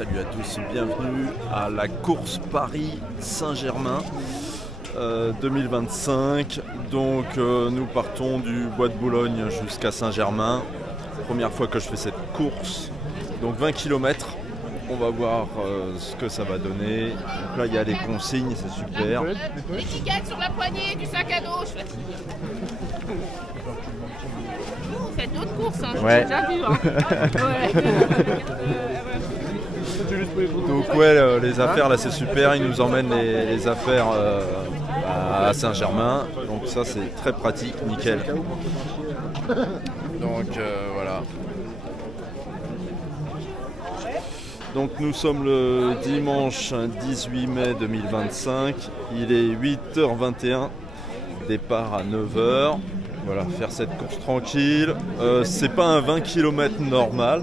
Salut à tous, bienvenue à la course Paris Saint-Germain 2025. Donc nous partons du Bois de Boulogne jusqu'à Saint-Germain. Première fois que je fais cette course, donc 20 km. On va voir ce que ça va donner. Donc là il y a les consignes, c'est super. L'étiquette sur la poignée du sac à dos, je suis fatiguée. Vous faites d'autres courses, hein, Ouais. j'ai déjà vu. Hein. Donc ouais, les affaires là c'est super, ils nous emmènent les affaires à Saint-Germain, donc ça c'est très pratique, nickel. Donc voilà. Donc nous sommes le dimanche 18 mai 2025, il est 8h21, départ à 9h. Voilà, faire cette course tranquille. C'est pas un 20 km normal.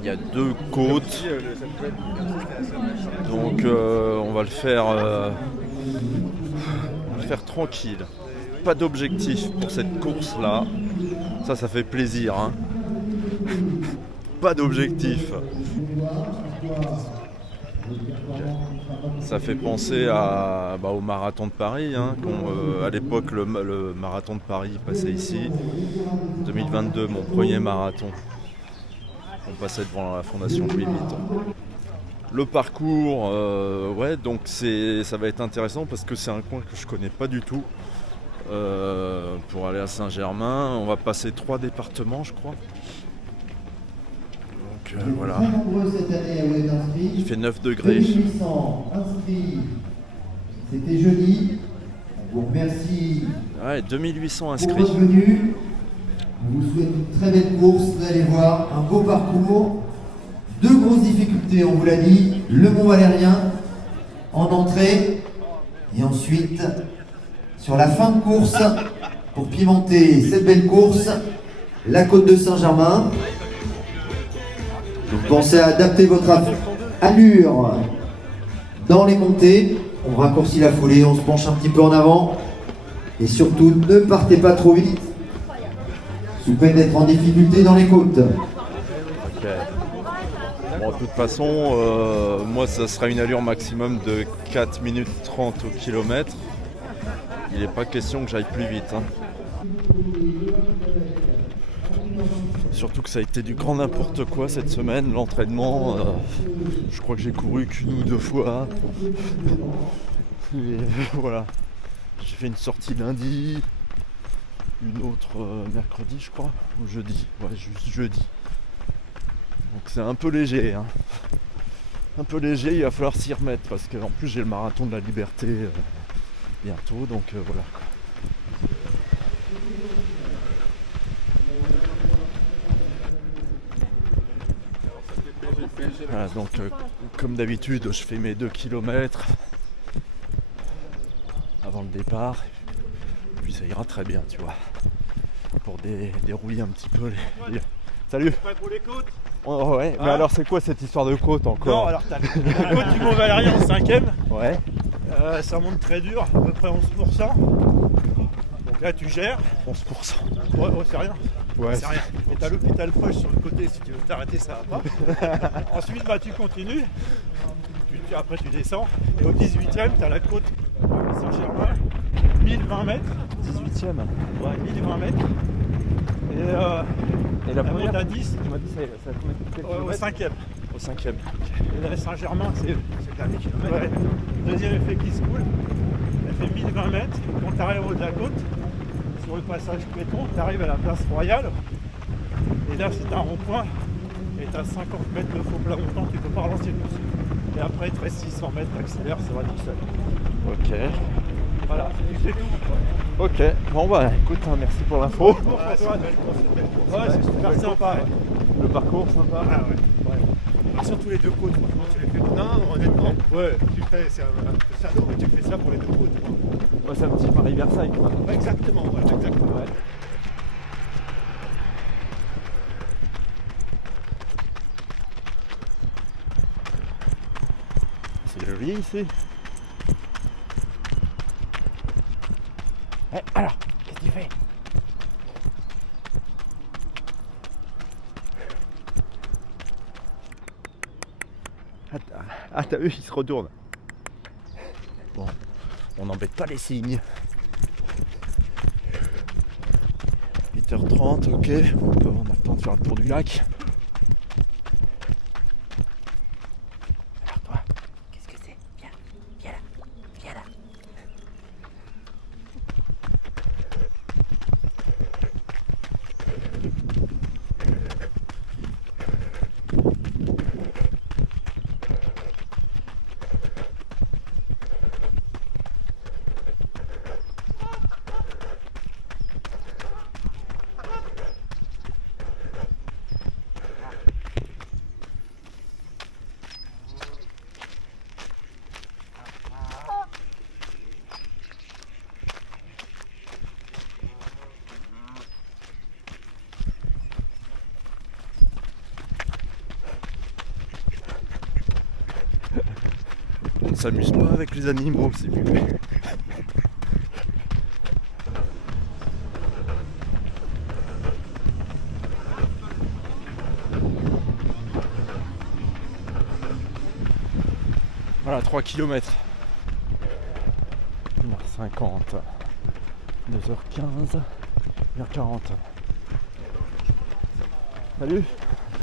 Il y a deux côtes. Donc on va le faire tranquille. Pas d'objectif pour cette course là. Ça fait plaisir. Hein. Pas d'objectif. Ça fait penser au marathon de Paris. Hein, à l'époque, le marathon de Paris passait ici. 2022, mon premier marathon. On passait devant la fondation Louis Vuitton. Le parcours, donc ça va être intéressant parce que c'est un coin que je connais pas du tout. Pour aller à Saint-Germain, on va passer 3 départements, je crois. Voilà. Il fait 9 degrés. 2800 inscrits. C'était jeudi. On vous remercie. Ouais, 2800 Pour inscrits. votre venue. On vous souhaite une très belle course. Vous allez voir un beau parcours. 2 grosses difficultés, on vous l'a dit. Le Mont Valérien en entrée. Et ensuite, sur la fin de course, pour pimenter cette belle course, la côte de Saint-Germain. Donc pensez à adapter votre allure dans les montées. On raccourcit la foulée, on se penche un petit peu en avant. Et surtout, ne partez pas trop vite, sous peine d'être en difficulté dans les côtes. Okay. Bon, de toute façon, moi ça sera une allure maximum de 4 minutes 30 au kilomètre. Il n'est pas question que j'aille plus vite. Hein. Surtout que ça a été du grand n'importe quoi cette semaine, l'entraînement. Je crois que j'ai couru qu'une ou 2 fois. Et voilà. J'ai fait une sortie lundi, une autre mercredi je crois, ou jeudi. Ouais, juste jeudi. Donc c'est un peu léger. Hein. Un peu léger, il va falloir s'y remettre parce qu'en plus j'ai le marathon de la liberté bientôt, donc voilà quoi. Voilà, donc comme d'habitude je fais mes 2 km avant le départ, puis ça ira très bien, tu vois, pour dérouiller un petit peu les... Salut. Prêt pour les côtes? Oh, ouais, mais alors c'est quoi cette histoire de côte encore? Non, alors t'as la côte du Mont Valérien en 5ème. Ouais. Ça monte très dur, à peu près 11%. Donc là tu gères. 11%. Ouais, c'est rien. Ouais. C'est rien. Et t'as l'hôpital proche sur le côté, si tu veux t'arrêter, ça va pas. Ensuite, tu continues. Après, tu descends. Et au 18ème, t'as la côte Saint-Germain, 1020 mètres. 18ème. Ouais, 1020 mètres. Et la monte à 10. Tu m'as dit ça combien Au 5ème. Au 5ème. Et là, Saint-Germain, c'est le dernier kilomètre. Ouais. Deuxième effet qui se coule. Elle fait 1020 mètres. Quand tu arrives au haut de la côte, sur le passage piéton, tu arrives à la place Royale. Et là, c'est un rond-point. Et tu as 50 mètres de faux plat montant, tu peux pas relancer le dessus. Et après, il te reste 600 mètres, tu accélères, ça va tout seul. Ok. Voilà, c'est tout. Ok. Bon bah écoute, hein, merci pour l'info. Ouais, c'est super sympa. Ouais. Le parcours sympa. Ah ouais. Alors, surtout les 2 côtes, franchement, tu les fais. Non, honnêtement, ouais, tu fais, c'est un salaud, mais tu fais ça pour les 2 côtes. Ouais, c'est un petit Paris-Versailles quoi. Ouais, exactement, ouais, exactement. Ouais. C'est joli ici. Alors, qu'est-ce que tu fais? Ah, t'as vu, il se retourne. Bon, on n'embête pas les signes. 8h30, ok, on a le temps de faire le tour du lac. Alors toi, qu'est-ce que c'est? Viens, viens là, viens là. On ne s'amuse pas avec les animaux, c'est mieux. Voilà, 3 km. 1h50, 2h15, 1h40. Salut,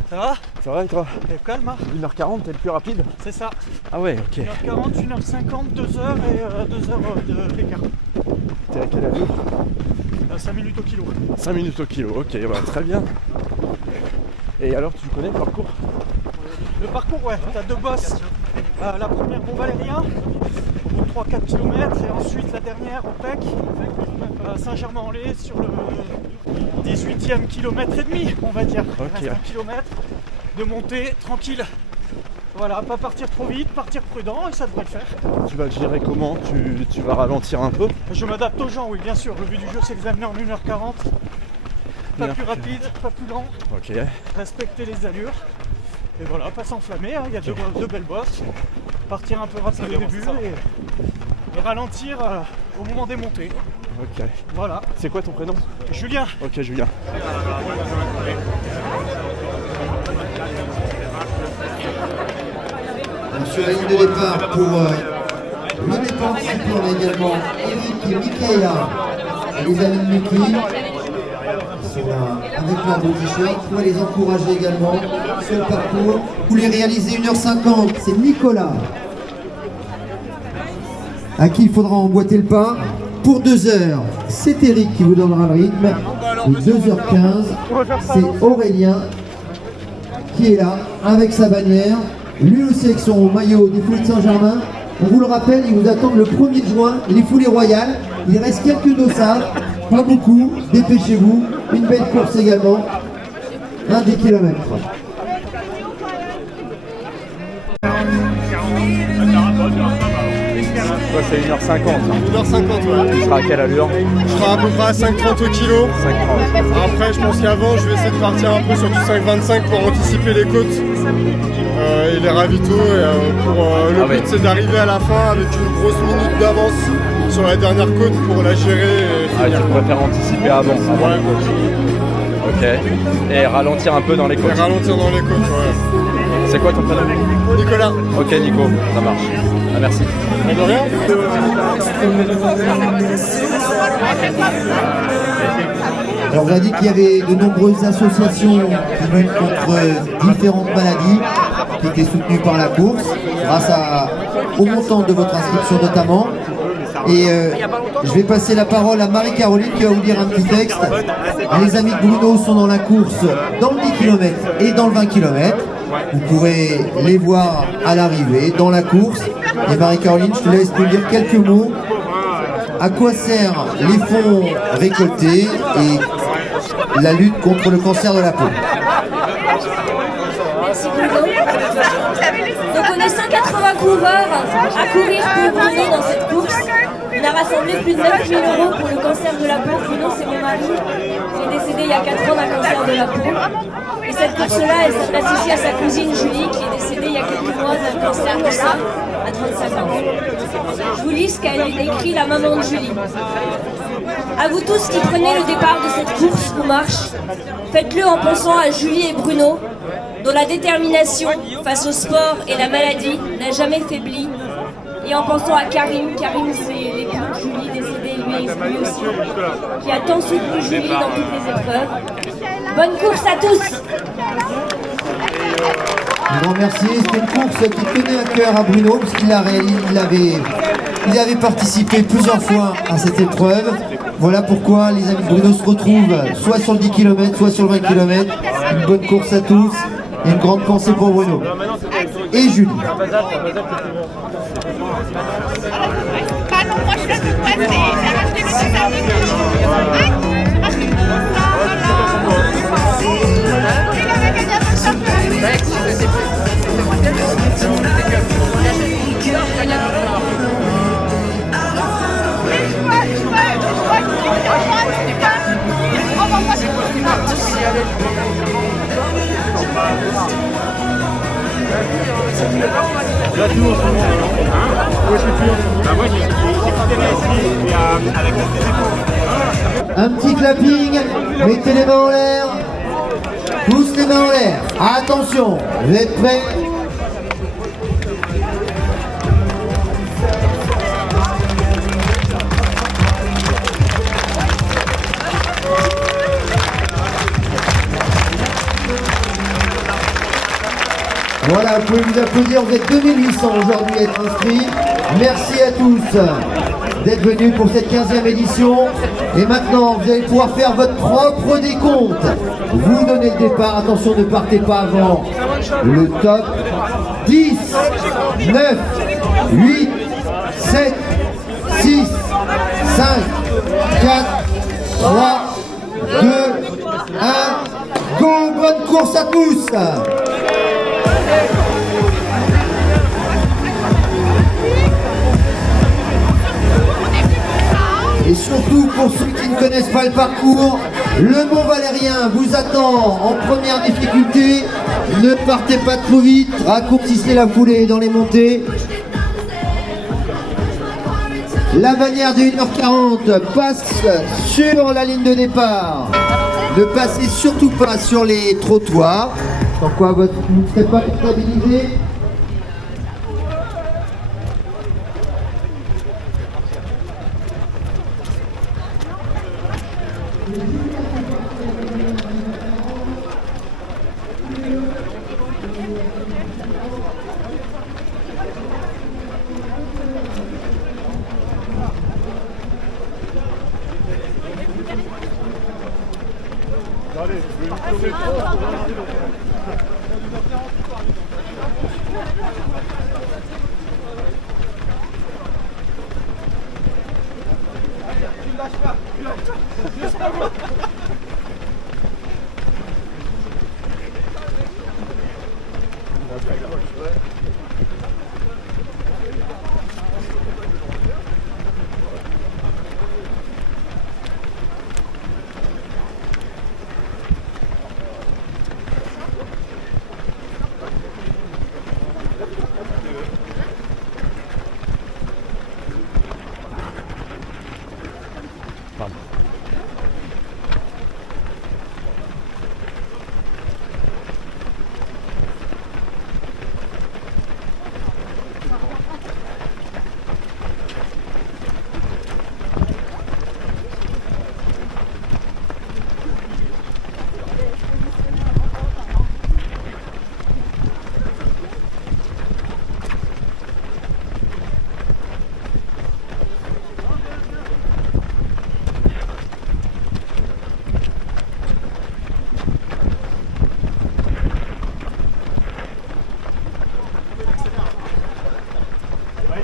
Ça va? ça va et toi? Calme, hein? 1h40, t'es le plus rapide? C'est ça. Ah ouais, ok. 1h40, 1h50, 2h et 2h d'écart. T'es à quelle allure? 5 minutes au kilo. 5 minutes au kilo, ok, bah, très bien. Et alors, tu connais le parcours? Le parcours, ouais, t'as 2 bosses. La première, Mont-Valérien, pour 3-4 km, et ensuite la dernière, au PEC, Saint-Germain-en-Laye, sur le 18e kilomètre et demi, on va dire. Il reste 1 kilomètre de montée tranquille. Voilà, pas partir trop vite, partir prudent, et ça devrait le faire. Tu vas le gérer comment? Tu vas ralentir un peu? Je m'adapte aux gens, oui, bien sûr. Le but du jeu, c'est de les amener en 1h40. Pas plus rapide, pas plus lent. Ok. Respecter les allures. Et voilà, pas s'enflammer, hein. Il y a deux belles bosses. Partir un peu rapide au début et ralentir au moment des montées. Ok. Voilà. C'est quoi ton prénom? Julien. Ok, Julien. Sur la ligne de départ pour le départ triple, on a également Eric et Michaela, les amis de Mickey. Ils sont là avec leur beau t-shirt. Vous pouvez les encourager également sur le parcours. Vous voulez réaliser 1h50, c'est Nicolas à qui il faudra emboîter le pas. Pour 2 heures, c'est Eric qui vous donnera le rythme. Et 2h15, c'est Aurélien qui est là avec sa bannière. Lui aussi avec son maillot des Fouilles de Saint-Germain. On vous le rappelle, ils vous attendent le 1er juin, les Foulées Royales. Il reste quelques dossards, pas beaucoup, dépêchez-vous. Une belle course également, un 10 km. Toi, c'est 1h50. 1h50, ouais. Tu seras à quelle allure? Je serai à peu près à 5,30 au kilo. 5,30. Après, je pense qu'avant, je vais essayer de partir un peu sur du 5,25 pour anticiper les côtes et les ravitaux. Le but, c'est d'arriver à la fin avec une grosse minute d'avance sur la dernière côte pour la gérer. Ah, tu préfères anticiper avant Ouais. les côtes. Ok. Et ralentir un peu dans les côtes. Et ralentir dans les côtes, ouais. C'est quoi ton prénom? Nicolas. Ok, Nico, ça marche. Ah, merci. De rien. Alors on a dit qu'il y avait de nombreuses associations qui luttent contre différentes maladies qui étaient soutenues par la course grâce au montant de votre inscription notamment. Et je vais passer la parole à Marie-Caroline qui va vous lire un petit texte. Les amis de Bruno sont dans la course dans le 10 km et dans le 20 km. Vous pourrez les voir à l'arrivée dans la course. Et Marie-Caroline, je te laisse nous dire quelques mots. À quoi servent les fonds récoltés et la lutte contre le cancer de la peau? Merci Bruno. Donc on est 180 coureurs à courir pour Bruno dans cette course. On a rassemblé plus de 9 000 € pour le cancer de la peau. Bruno, c'est mon mari, qui est décédé il y a 4 ans d'un cancer de la peau. Et cette course-là, elle s'adresse ici à sa cousine Julie, qui est décédée il y a quelques mois d'un cancer du sein, à 35 ans. Je vous lis ce qu'a écrit la maman de Julie. À vous tous qui prenez le départ de cette course ou marche, faites-le en pensant à Julie et Bruno, dont la détermination face au sport et la maladie n'a jamais faibli, et en pensant à Karim, c'est l'époux de Julie décédé lui aussi, qui a tant soutenu Julie dans toutes les épreuves. Bonne course à tous! Un grand merci. C'était une course qui tenait à cœur à Bruno, puisqu'il il avait participé plusieurs fois à cette épreuve. Voilà pourquoi les amis de Bruno se retrouvent soit sur le 10 km, soit sur le 20 km. Une bonne course à tous et une grande pensée pour Bruno. Et Julie. Ah non, moi je suis pas j'ai racheté mes petits amis. Un petit clapping, mettez les mains en l'air, tous les mains en l'air. Attention, vous êtes prêts? Voilà, vous pouvez vous applaudir, vous êtes 2800 aujourd'hui à être inscrits. Merci à tous d'être venus pour cette 15e édition. Et maintenant, vous allez pouvoir faire votre propre décompte. Vous donnez le départ, attention, ne partez pas avant le top. 10, 9, 8, 7, 6, 5, 4, 3, 2, 1. Go, bonne course à tous! Et surtout, pour ceux qui ne connaissent pas le parcours, le Mont Valérien vous attend en première difficulté. Ne partez pas trop vite, raccourcissez la foulée dans les montées. La bannière de 1h40 passe sur la ligne de départ. Ne passez surtout pas sur les trottoirs. Sans quoi vous ne serez pas comptabilisé.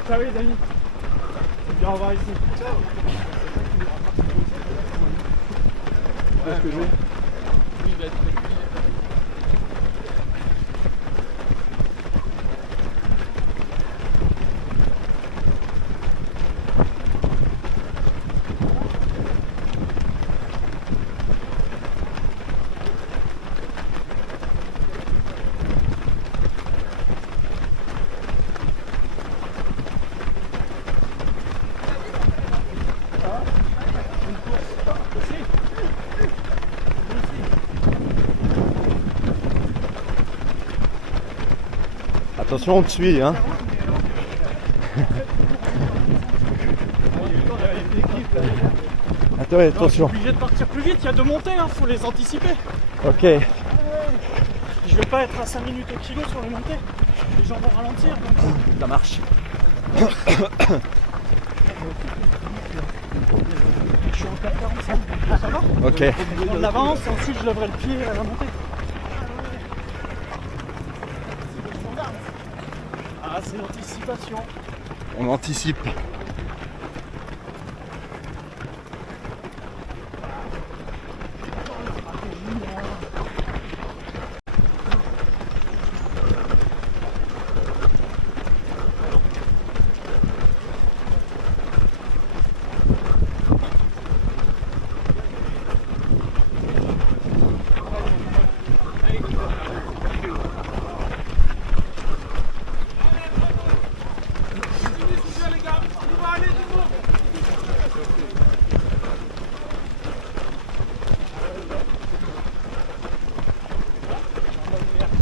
Ciao les amis. Viens, on va voir ici. Ciao. Qu'est-ce que j'ai? Oui, bah, Attention, on te suit, hein. Attends, attention. Je suis obligé de partir plus vite, il y a 2 montées, faut les anticiper. Ok. Je vais pas être à 5 minutes au kilo sur les montées. Les gens vont ralentir. Donc... Ça marche. Je suis en 4,45, ça va? Ok. On avance et ensuite je lèverai le pied à la montée. Ah, c'est l'anticipation. On anticipe.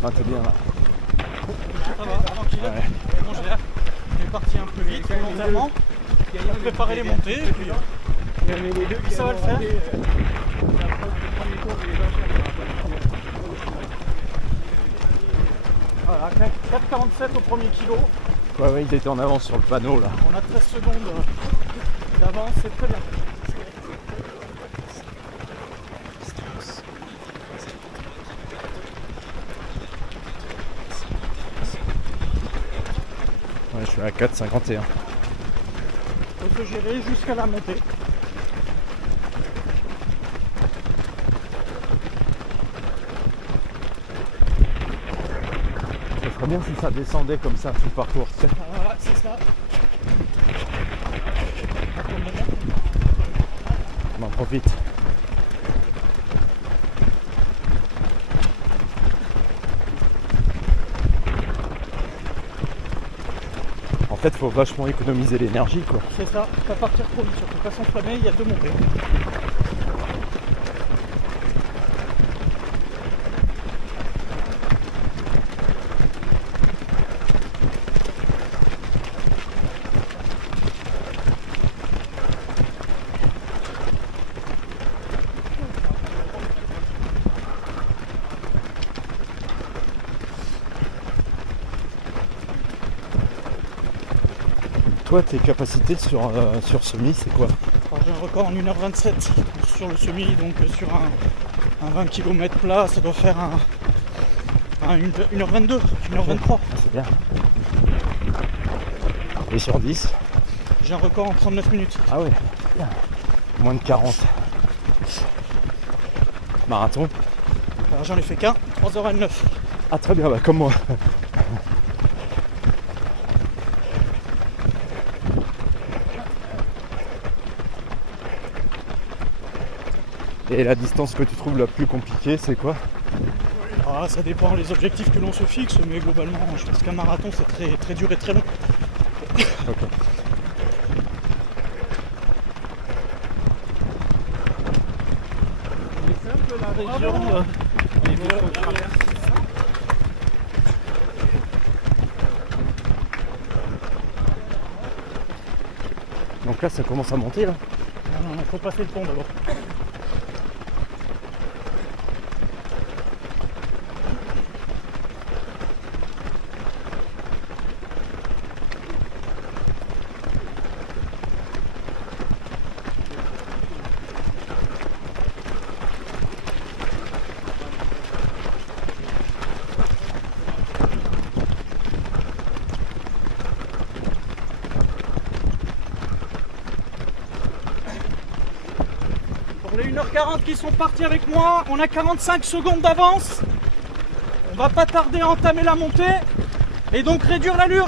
Ah, t'es bien là. Ça va, tranquille. Ouais. Bon, je vais partir un peu vite, volontairement. Préparer les montées, et puis ça va le faire. Voilà, 4,47 au premier kilo. Ouais, il était en avance sur le panneau là. On a 13 secondes d'avance, c'est très bien. Ouais, je suis à 4,51. Faut se gérer jusqu'à la montée. Ce serait bien si ça descendait comme ça tout le parcours, tu sais. Voilà, c'est ça. On en profite. En fait, faut vachement économiser l'énergie, quoi. C'est ça, pas partir trop vite, surtout pas s'enflammer, il y a 2 montées. Toi, tes capacités sur semi, c'est quoi? Alors j'ai un record en 1h27 sur le semi, donc sur un 20 km plat, ça doit faire un 1h22, 1h23. C'est bien. Et sur 10? J'ai un record en 39 minutes. Ah ouais, bien. Moins de 40. Marathon? Alors j'en ai fait qu'un, 3h09. Ah très bien, bah comme moi. Et la distance que tu trouves la plus compliquée, c'est quoi? Ah, ça dépend des objectifs que l'on se fixe, mais globalement, je pense qu'un marathon c'est très, très dur et très long. Ok. C'est un peu la région. Donc là, ça commence à monter là. Non, il faut passer le pont d'abord. Pour les 1h40 qui sont partis avec moi, on a 45 secondes d'avance. On va pas tarder à entamer la montée et donc réduire l'allure.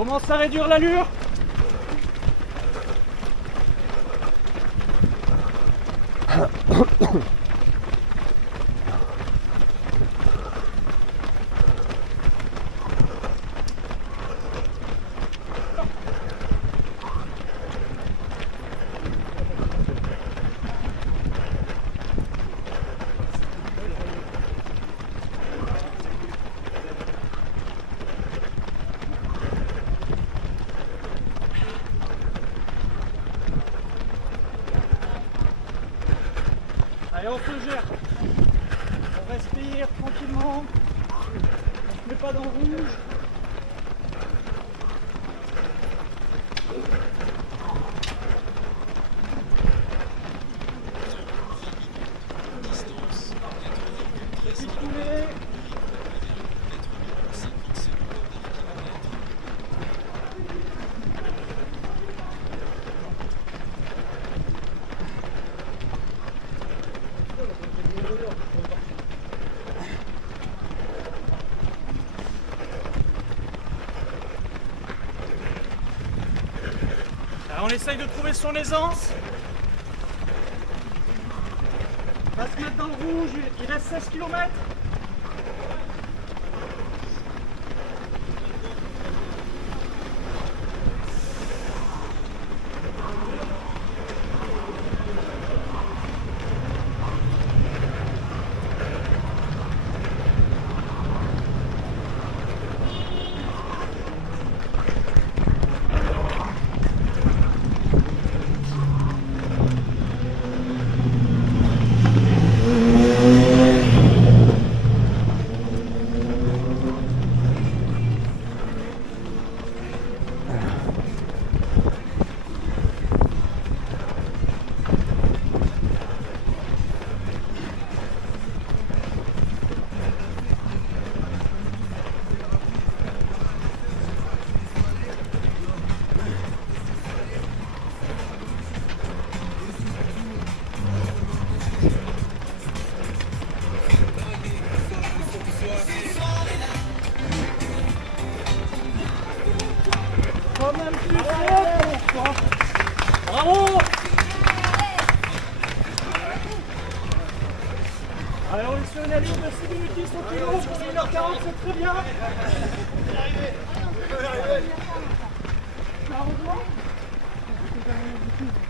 Commence à réduire l'allure. Allez, on se gère. On respire tranquillement. On se met pas dans le rouge. Picoulé. Alors on essaye de trouver son aisance. On va se mettre dans le rouge, il reste 16 km. Quand même plus fort. Bravo. Allez, on est sur une allure de 6 minutes 10 au kilo, pour 1h40, c'est très bien.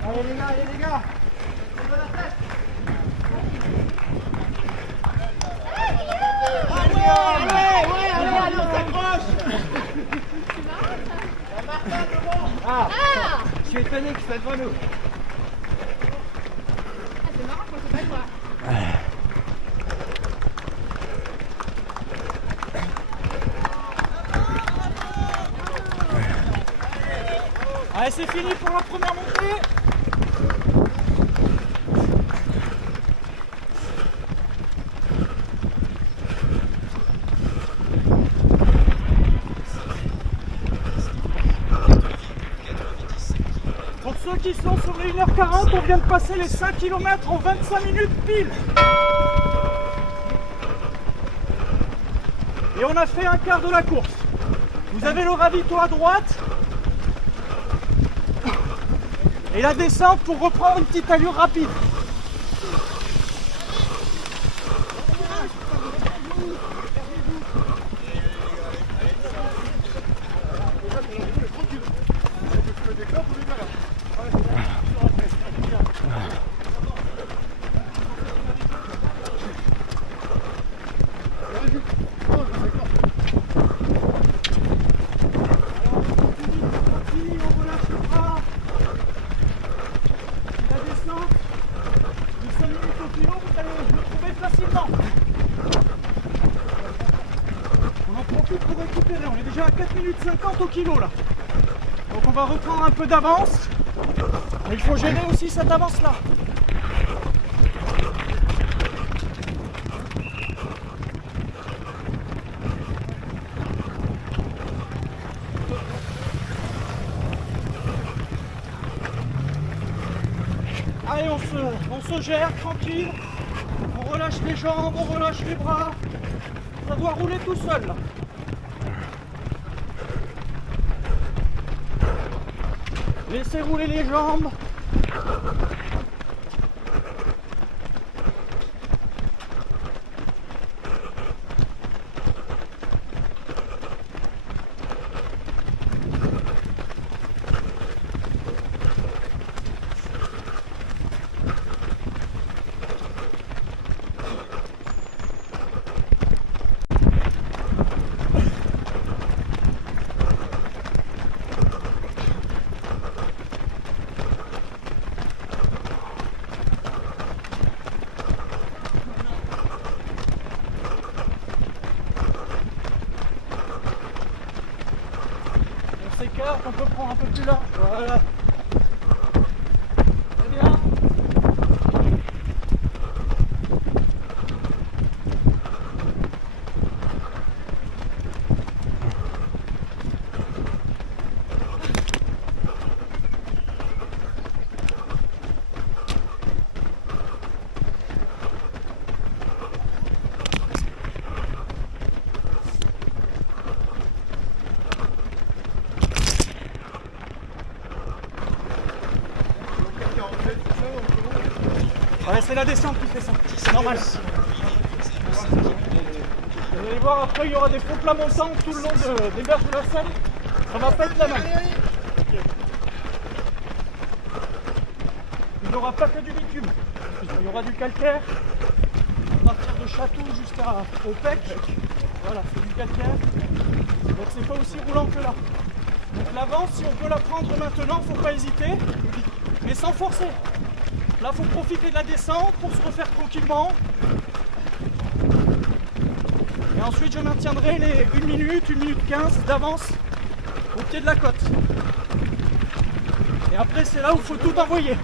Allez les gars, on va la tête. Allez, on s'accroche. Ah, je suis étonné qu'il soit devant nous. C'est marrant quand je sais pas quoi. Allez, c'est fini pour la première montée. Pour ceux qui sont sur les 1h40, on vient de passer les 5 km en 25 minutes pile. Et on a fait un quart de la course. Vous avez le ravito à droite. Et la descente pour reprendre une petite allure rapide. On en profite pour récupérer, on est déjà à 4 minutes 50 au kilo là. Donc on va reprendre un peu d'avance. Mais il faut gérer aussi cette avance là. Allez, on se gère tranquille. On relâche les jambes, on relâche les bras. Ça doit rouler tout seul là. Laissez rouler les jambes. On s'écarte, on peut prendre un peu plus large. Voilà. Très bien. Ouais, c'est la descente qui fait ça, c'est normal. Vous allez voir, après il y aura des faux plats montants tout le long des berges de la Seine. Ça va pas être la même. Il n'y aura pas que du bitume. Il y aura du calcaire. À partir de Château jusqu'au Pec. Voilà, c'est du calcaire. Donc c'est pas aussi roulant que là. Donc l'avance, si on peut la prendre maintenant, faut pas hésiter. Mais sans forcer. Là, il faut profiter de la descente pour se refaire tranquillement. Et ensuite, je maintiendrai les 1 minute 15 d'avance au pied de la côte. Et après, c'est là où il faut tout envoyer.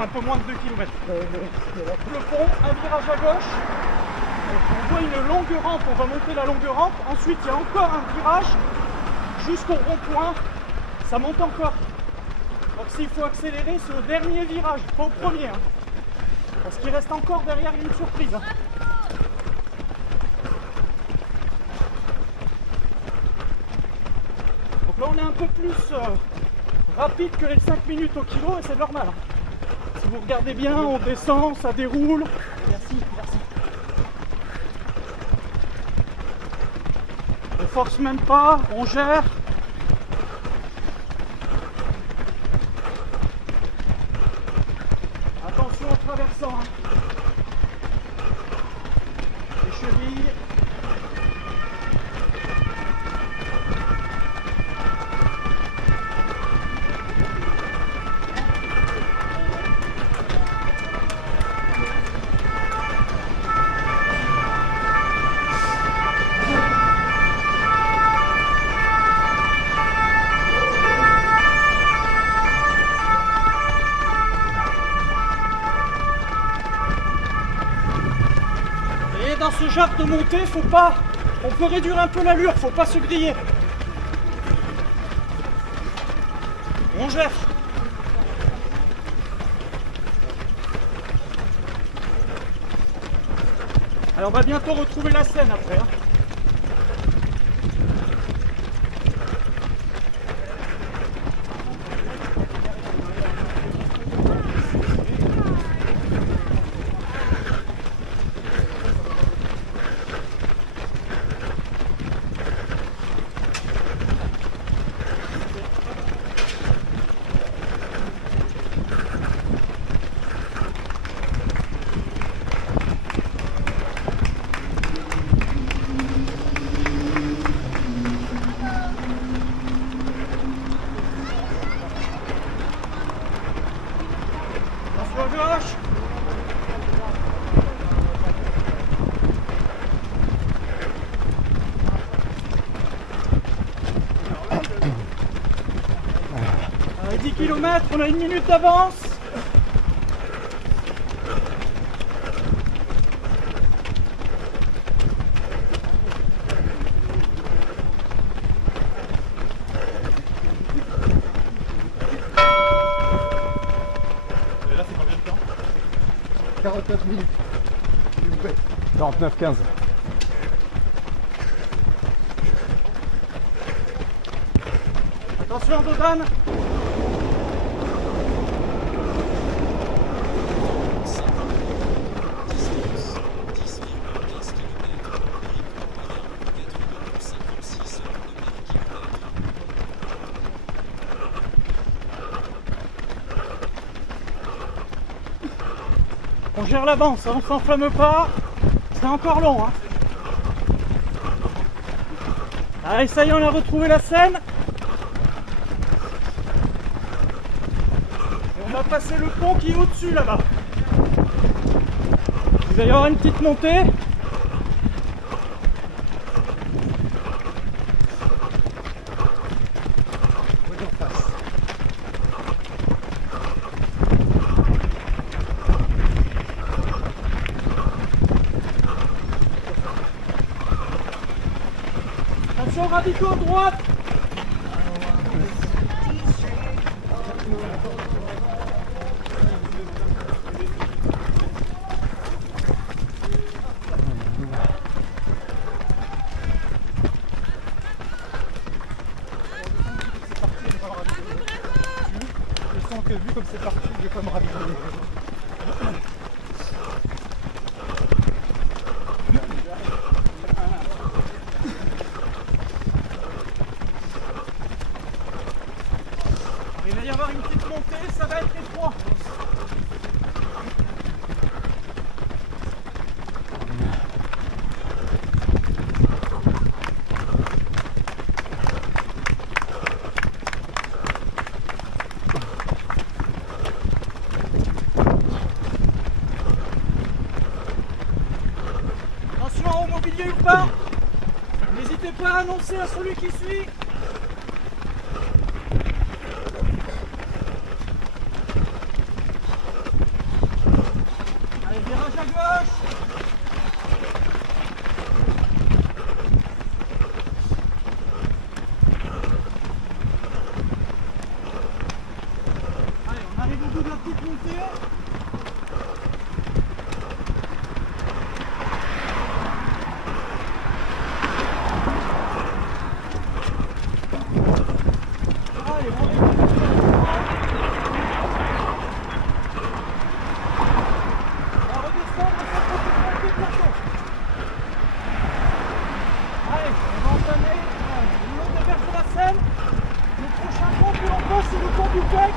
Un peu moins de 2 km. Le pont, un virage à gauche. On voit une longue rampe, on va monter la longue rampe. Ensuite, il y a encore un virage jusqu'au rond-point. Ça monte encore. Donc s'il faut accélérer, c'est au dernier virage, pas au premier. Hein. Parce qu'il reste encore derrière une surprise. Hein. Donc là, on est un peu plus rapide que les 5 minutes au kilo et c'est normal. Hein. Si vous regardez bien, on descend, ça déroule. Merci, merci. On force même pas, on gère. Attention en traversant. Hein. Les chevilles. Dans ce genre de montée, faut pas. On peut réduire un peu l'allure, faut pas se griller. On gère. Alors on va bientôt retrouver la Seine après. Hein. Gauche. Allez, 10 km, on a 1 minute d'avance. Là, c'est combien de temps 49 minutes. 49-15. Attention, Dodan. On gère l'avance, on s'enflamme pas, c'est encore long. Hein. Allez, ça y est, on a retrouvé la scène. Et on va passer le pont qui est au-dessus là-bas. Il va y avoir une petite montée. Attention, radicaux à droite. Je sens que vu comme c'est parti, je vais pas me ravitailler. Il va y avoir une petite montée, ça va être étroit. Attention au mobilier urbain. N'hésitez pas à annoncer à celui qui suit. Allez, virage à gauche. Allez, on arrive au bout de la petite montée. Allez, on est on va redescendre, ça peut être tranquille bientôt. Allez, on va entamer l'autre berge de la Seine. Le prochain pont que l'on passe, c'est le pont du Quai,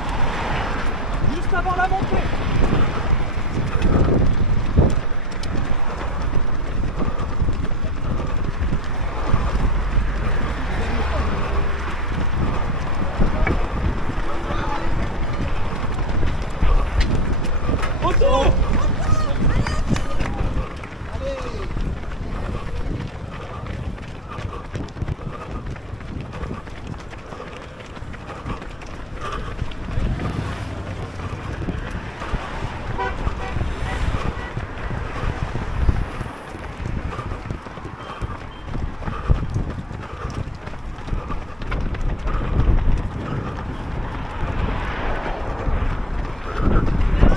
juste avant la montée. Retour.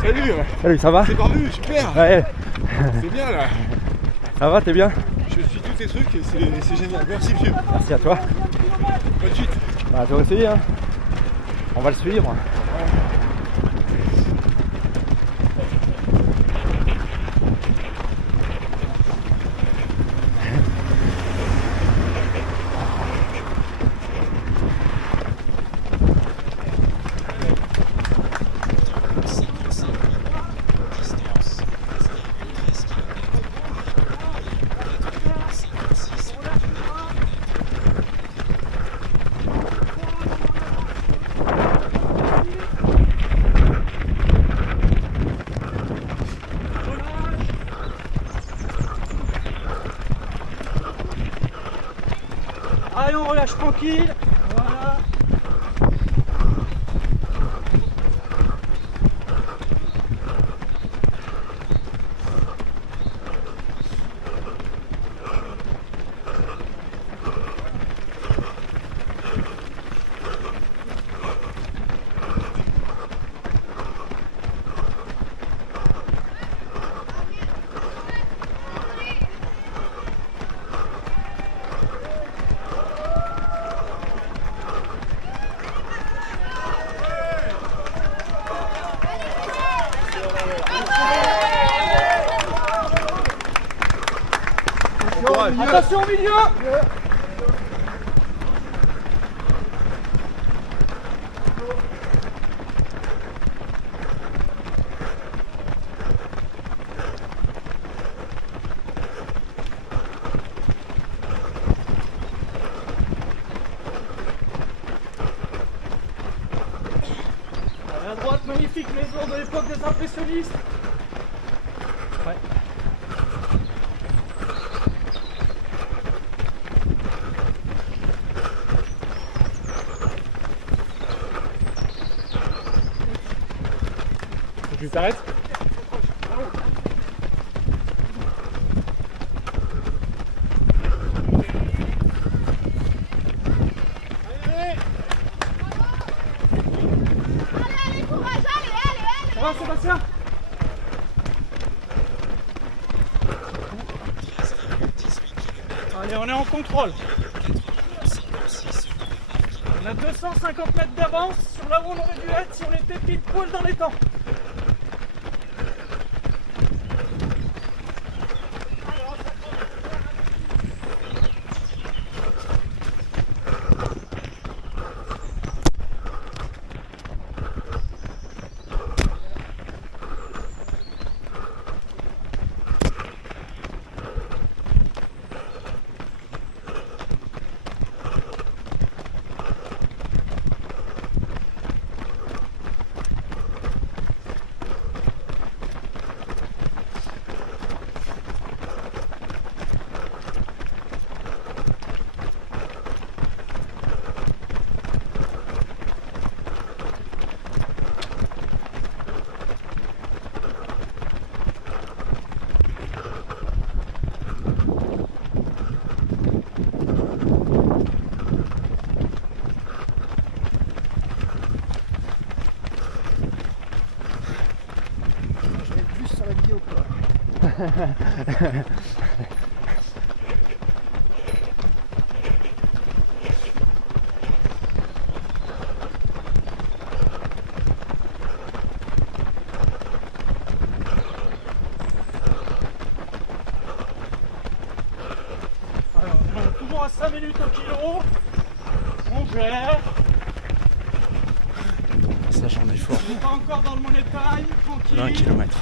Salut. Salut, ça va? C'est parvenu, super. Ouais, C'est bien là. ça va, t'es bien? Je suis tous ces trucs et c'est génial. Merci vieux. Merci à toi. Bonne suite. Bah, toi aussi, hein. On va le suivre. Allez, on relâche tranquille. Voilà. Attention au milieu. Allez, à droite, magnifique maison de l'époque des impressionnistes. Ouais. Tu t'arrêtes? Allez, courage, allez. Ça va, Sébastien? Allez, on est en contrôle. On a 250 mètres d'avance sur là où on aurait dû être si on était pile poil dans les temps. Alors, on est toujours à 5 minutes au kilo. On gère. Ça, j'en ai fort. On n'est pas encore dans le money time, tranquille. 20 km.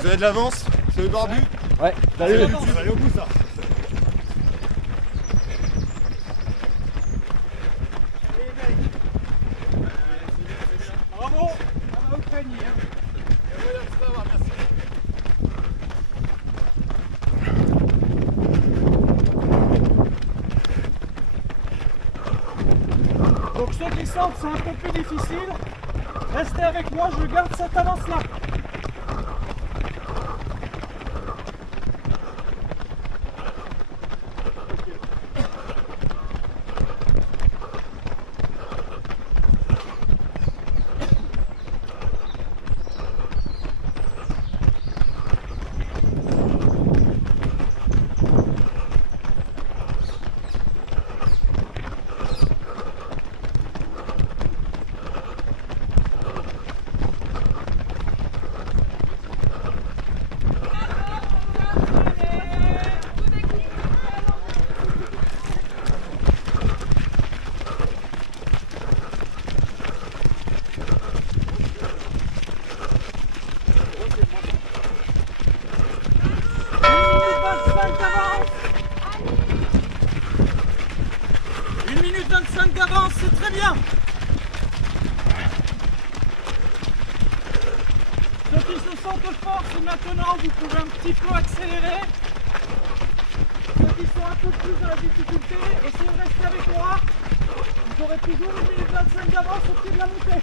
Vous avez de l'avance? C'est le barbu? Ouais, salut. Ça va aller au bout ça. Bravo, on a Ukraini, hein. Donc ceux qui sortent, c'est un peu plus difficile. Restez avec moi, je garde cette avance-là. d'avance, c'est très bien. Ceux qui se sentent forts, c'est maintenant, vous pouvez un petit peu accélérer. Ceux qui sont un peu plus dans la difficulté, essayez de rester avec moi. Vous aurez toujours 1 minute 25 d'avance au pied de la montée.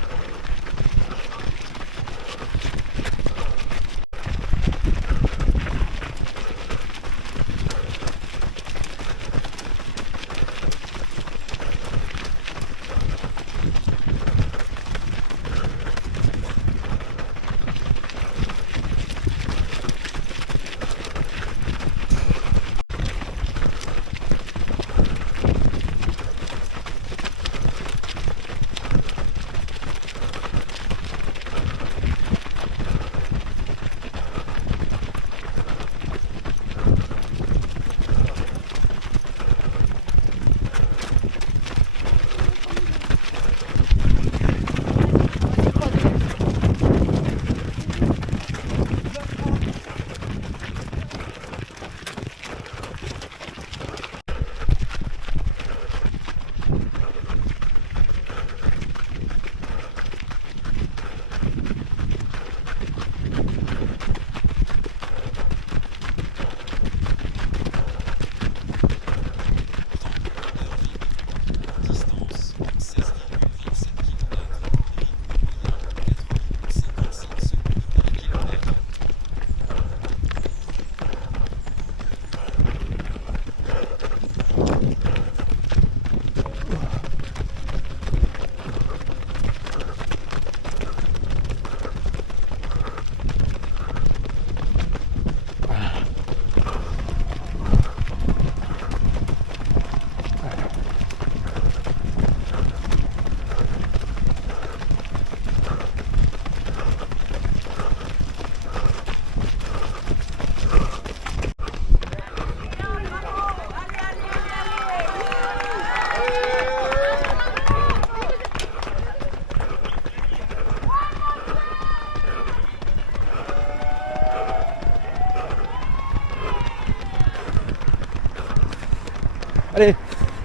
Allez,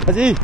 vas-y.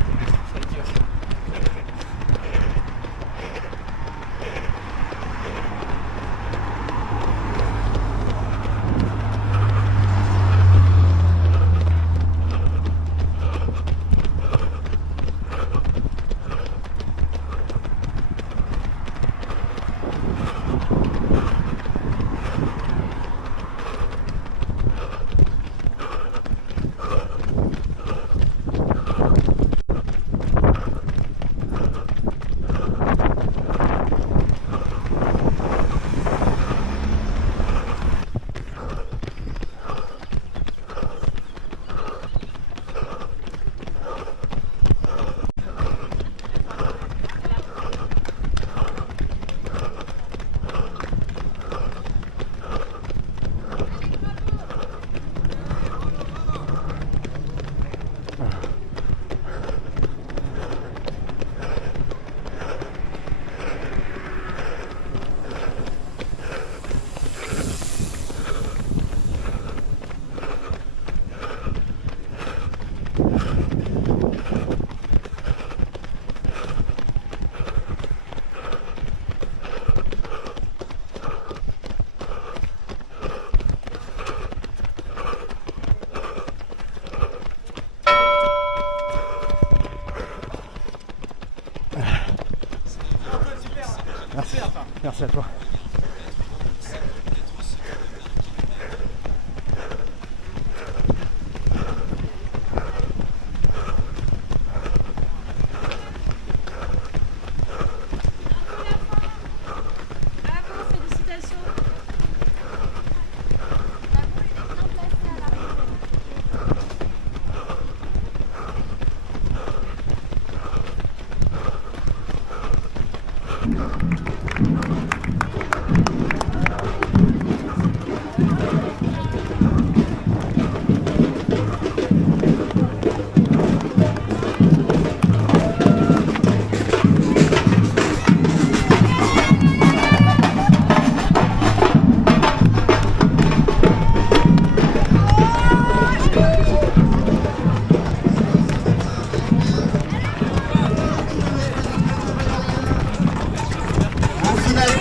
Merci à toi.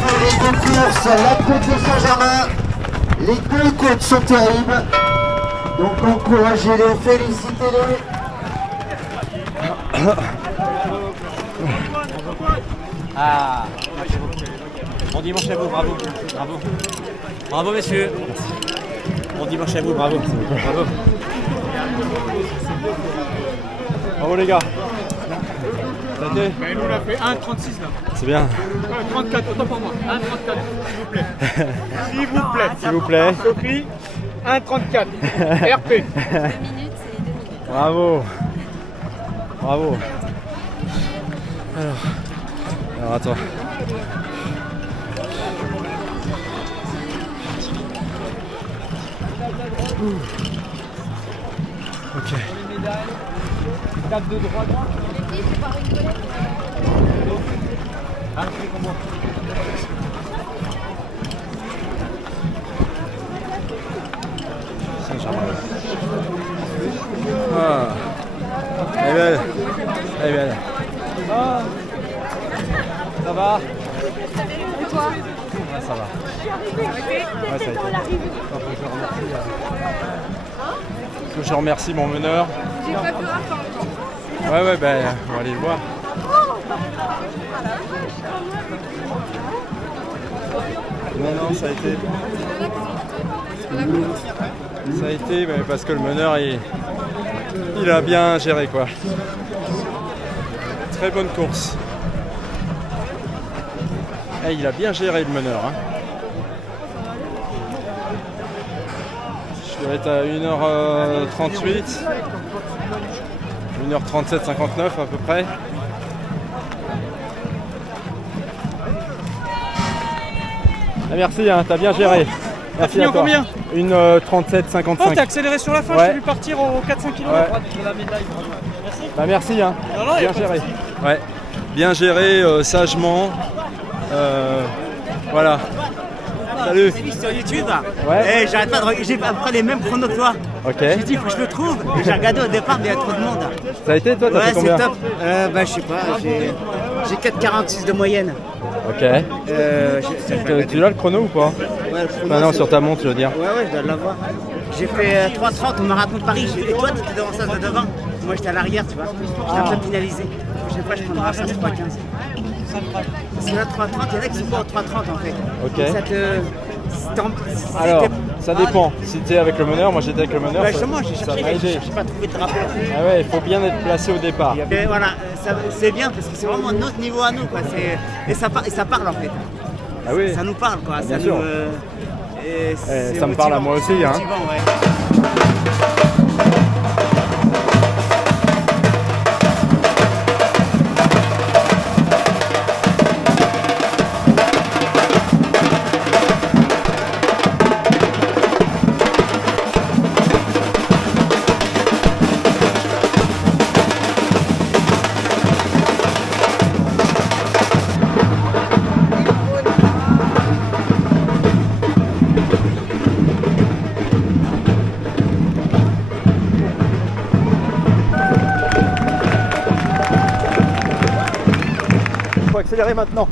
pour les deux courses, la côte de Saint-Germain. Les deux côtes sont terribles. Donc encouragez-les, félicitez-les. Ah, bon dimanche à vous, bravo, bravo. Bravo messieurs. Bon dimanche à vous, bravo. Bravo. Bravo les gars. Ça a été? Mais nous on a fait 1,36 là. C'est bien. 34, autant pour moi. 1,34, s'il vous plaît. S'il vous plaît. S'il vous plaît. Sophie, 1,34. RP. 2 minutes, c'est 2 minutes. Bravo. Bravo. Alors attends. Ok. Tape de droit. Saint-Germain. Ah. Elle est belle. Elle est belle. Ah. Ça va? Et toi? Ouais, ça va. Ouais, ça a été. Faut que je remercie mon meneur. J'ai pas pu attendre. Ouais, ben, on va aller le voir. Non, ça a été. Ça a été parce que le meneur, il a bien géré, quoi. Très bonne course. Et il a bien géré le meneur. Hein. Je dois être à 1h38. 1h37, 59 à peu près. Ah, merci, hein, t'as bien géré. Merci à toi. Combien? 1h37, 55. Oh, t'as accéléré sur la fin, Ouais. j'ai vu partir au 400 km. Ouais. Bah merci, hein. Non, non, Bien géré. Ouais. Bien géré, sagement. Voilà. Salut. Sur YouTube, Ouais. et j'arrête pas de regarder, j'ai à peu près les mêmes chronos que toi. Ok. J'ai dit, il faut que je le trouve. Et j'ai regardé au départ, mais il y a trop de monde. Ça a été, toi, t'as Ouais, fait c'est combien? top. Bah, je sais pas, j'ai 4,46 de moyenne. Ok. Tu l'as le chrono ou pas? Ouais, le chrono, Ah non, c'est- sur ta montre, je veux dire. Ouais, je dois l'avoir. J'ai fait 3,30 au marathon de Paris. Et toi, tu étais devant ça de devant. Moi, j'étais à l'arrière, tu vois. J'étais en train de finaliser. La prochaine fois, je prendrai ça 3,15. Parce que là, 3,30, il y en a qui sont pas au 3,30 en fait. Ok. Donc, ça te. Alors, ça dépend. Si t'es avec le meneur, moi j'étais avec le meneur. Bah, ça- justement, j'ai ça cherché, m'a mais aidé. j'ai pas trouvé de drapeau. Ah ouais, il faut bien être placé au départ. Et voilà, c'est bien parce que c'est vraiment notre niveau à nous. Quoi. Et ça parle en fait. Ah oui. Ça nous parle quoi. Bien Ça sûr. nous, et c'est ça me parle à moi aussi, c'est hein. motivant, ouais. Il faut accélérer maintenant.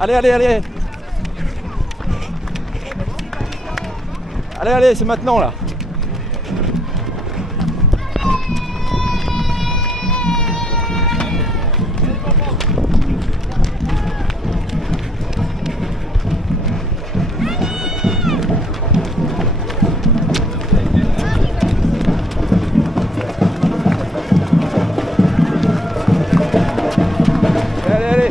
Allez, allez, allez. Allez, allez, c'est maintenant là. Allez, allez.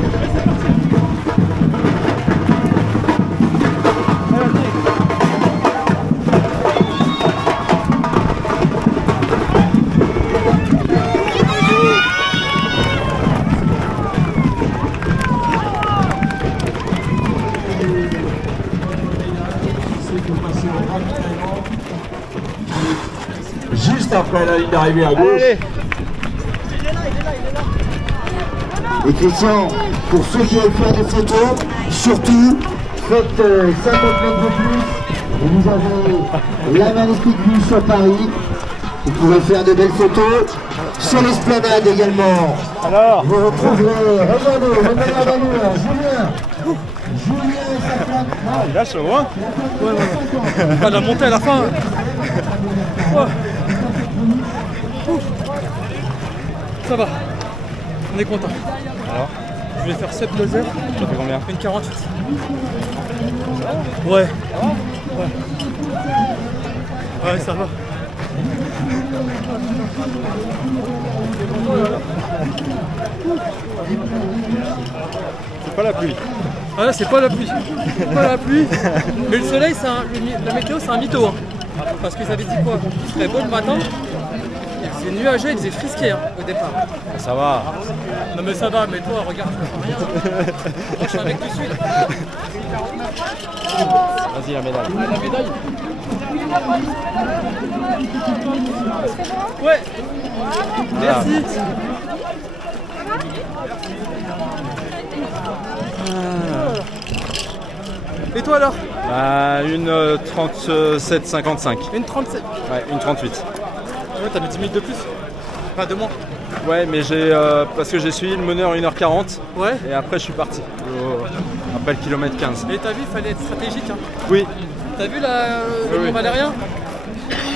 Juste après la ligne d'arrivée à gauche. Allez, Et Christian, pour ceux qui veulent faire des photos, surtout, faites 50 mètres de plus. Et vous avez la magnifique vue sur Paris. Vous pouvez faire de belles photos. sur l'esplanade également. Alors, Vous retrouverez Renaud, Julien. Julien et sa flamme. il lâche au moins. On va monter à la fin. Ça va, on est content. Alors, je vais faire 7 2 heures. ça fait combien? Une 48. Ouais. Ouais, ça va. C'est pas la pluie. Ah là, c'est pas la pluie. C'est pas la pluie. Mais le soleil, la météo, c'est un mytho. Hein. Parce qu'ils avaient dit quoi? Il ferait beau le matin. Il faisait nuageux, il faisait frisqué au départ. Ça va. Non mais ça va, mais toi, regarde, tu fais rien. Moi, je suis un mec du sud. Vas-y, la médaille. La médaille. Ouais. Merci. Et toi alors? Une 37,55. Une 37. Ouais, une 38. Ouais, t'as mis 10 minutes de plus. Pas de moins. Ouais, mais parce que j'ai suivi le meneur 1h40 Ouais. et après je suis parti. Après le kilomètre 15. Et t'as vu, il fallait être stratégique. Hein. Oui. T'as vu le Mont Valérien?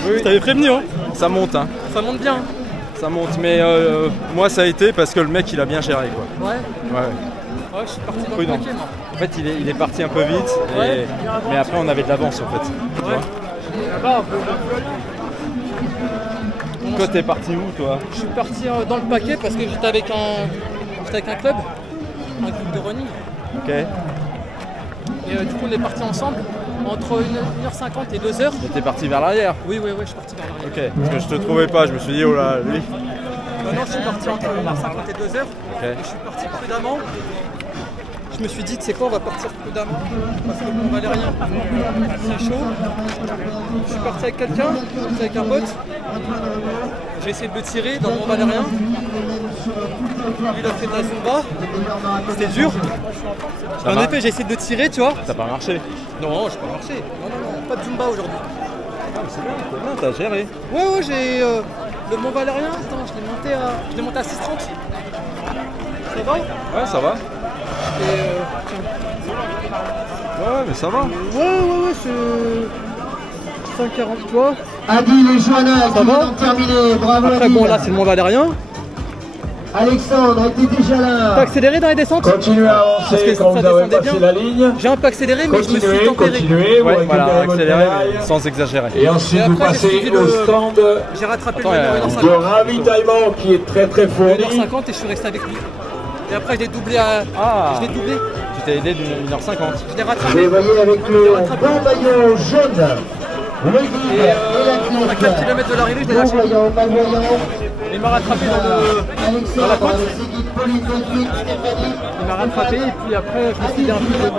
Oui. Je t'avais prévenu, hein. Ça monte, hein. Ça monte bien. Ça monte, mais moi ça a été parce que le mec il a bien géré quoi. Ouais. Ouais. Ouais, je suis parti dans Prudent. le paquet, moi. En fait il est parti un peu vite, Ouais. mais après on avait de l'avance en fait. Tu vois. Là-bas, Toi t'es parti où toi? je suis parti dans le paquet parce que j'étais avec un club, un groupe de running. Ok. Et du coup, on est partis ensemble entre 1h50 et 2h. Et t'es parti vers l'arrière? Oui, je suis parti vers l'arrière. Ok. Parce que je te trouvais pas, je me suis dit oh là lui. Non, je suis parti entre 1h50 et 2h. Ok. Et je suis parti prudemment. Je me suis dit, tu sais quoi, on va partir prudemment parce que le Mont Valérien, c'est chaud. Je suis parti avec quelqu'un, avec un pote. J'ai essayé de le tirer dans le Mont Valérien. Il a fait de la Zumba. C'était dur. En effet, j'ai essayé de le tirer, tu vois. Ça n'a pas marché. Non, je peux pas marcher. Non, pas de Zumba aujourd'hui. C'est bien, t'as géré. Ouais, j'ai le Mont Valérien. Attends, je l'ai monté à 6,30. Ça va? Ouais, ça va. Et Ouais, mais ça va. ouais, c'est 5,40, tu vois. Adil et Johanna qui va viennent de terminer. Bravo Après, Adil. bon, là, c'est le Mont Valérien. Alexandre était déjà T'as là. accéléré dans les descentes? Continuez à Parce que avancer quand ça vous avez descendait passé bien. la ligne. J'ai un peu accéléré, mais je me suis Continuez, tempéré. continuez, vous Ouais, récupérez voilà, votre accélérer, médaille. mais sans exagérer. Et ensuite Et vous après, j'ai passez suivi au stand J'ai rattrapé Attends, le numéro de 1,50 ravitaillement qui est très très fourni. 1h50 et je suis resté avec lui. Et après, je l'ai doublé à. Ah. Je l'ai doublé. Tu t'es aidé d'une 1h50. Je l'ai Vous rattrapé. voyez avec le bon maillot jaune. Le guide Et et à 4 l'athlète. km de l'arrivée, je l'ai Bon lâché. voyant, malvoyant. Il m'a rattrapé dans la Alexandre côte. avec ses guides Pauline, Gottfried, Stéphanie. Il m'a rattrapé et puis après, je me suis dit un peu.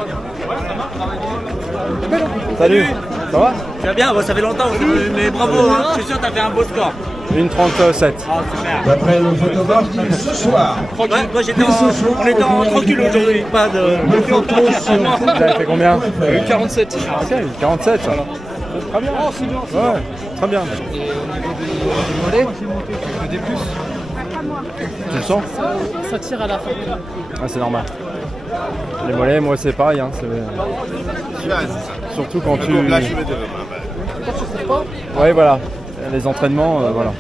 Salut. Ça va? Tu vas bien, bon, ça fait longtemps, mais bravo, hein. Je suis sûr que tu as fait un beau score. Une 37. Ah, super. D'après le photographe ce soir. Ouais, moi j'étais on était en tranquille aujourd'hui, pas de. Vous avez fait combien? 47. Ok, 47. Très bien. Oh, c'est bien. Ouais, très bien. Et au niveau des mollets, je des plus. Tu le sens? Ça tire à la fin. Ouais, c'est normal. Les mollets, moi c'est pareil. Hein, surtout quand tu... Ouais, voilà. Les entraînements, voilà.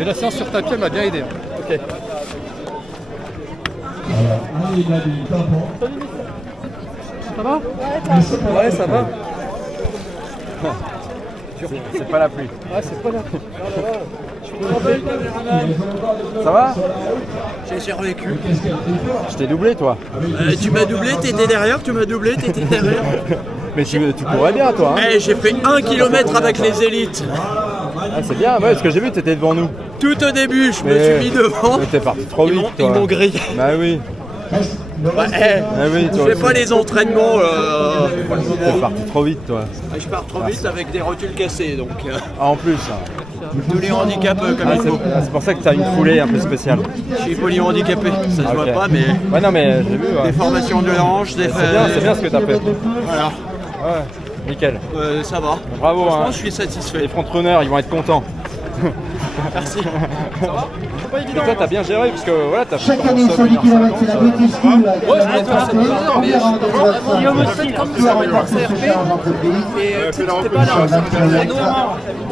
Et la séance sur tapis, elle m'a bien aidé. Hein. Ok. Ça va? Ouais, ça va. C'est pas la pluie. Ouais, c'est pas là. Ça va? J'ai revécu. Je t'ai doublé toi. Tu m'as doublé, t'étais derrière, tu m'as doublé, t'étais derrière. Mais tu courais bien toi. Hein? J'ai fait 1 km avec les élites. Ah, c'est bien, ouais, ce que j'ai vu, t'étais devant nous. Tout au début, je me suis mis devant. Mais t'es parti trop vite. Ils m'ont grillé. Bah oui. Ouais, Ah oui, je toi fais aussi. pas les entraînements. T'es parti trop vite toi. Je pars trop vite avec des rotules cassées, donc Ah, en plus. Hein. tous les handicaps comme Ah, il faut. c'est pour ça que t'as une foulée un peu spéciale. Je suis polyhandicapé, ça se Ah, voit ok. pas, mais Ouais, non, mais j'ai vu. Ouais. des formations de hanches, des C'est bien ce que t'as fait. Voilà, Ouais, nickel. ça va. Bravo. Franchement, Hein. je suis satisfait. Les frontrunners, ils vont être contents. Merci. Ça va? C'est pas évident. Et toi, t'as bien géré parce que voilà, t'as fait Chaque ton année sub sur 10 km, c'est la 1h50. British School qui Ouais, va c'est toi, remporter c'est première en 2025. Guillaume aussi, comme tu avais lancé RP, et tu n'étais pas là, c'était un créneau.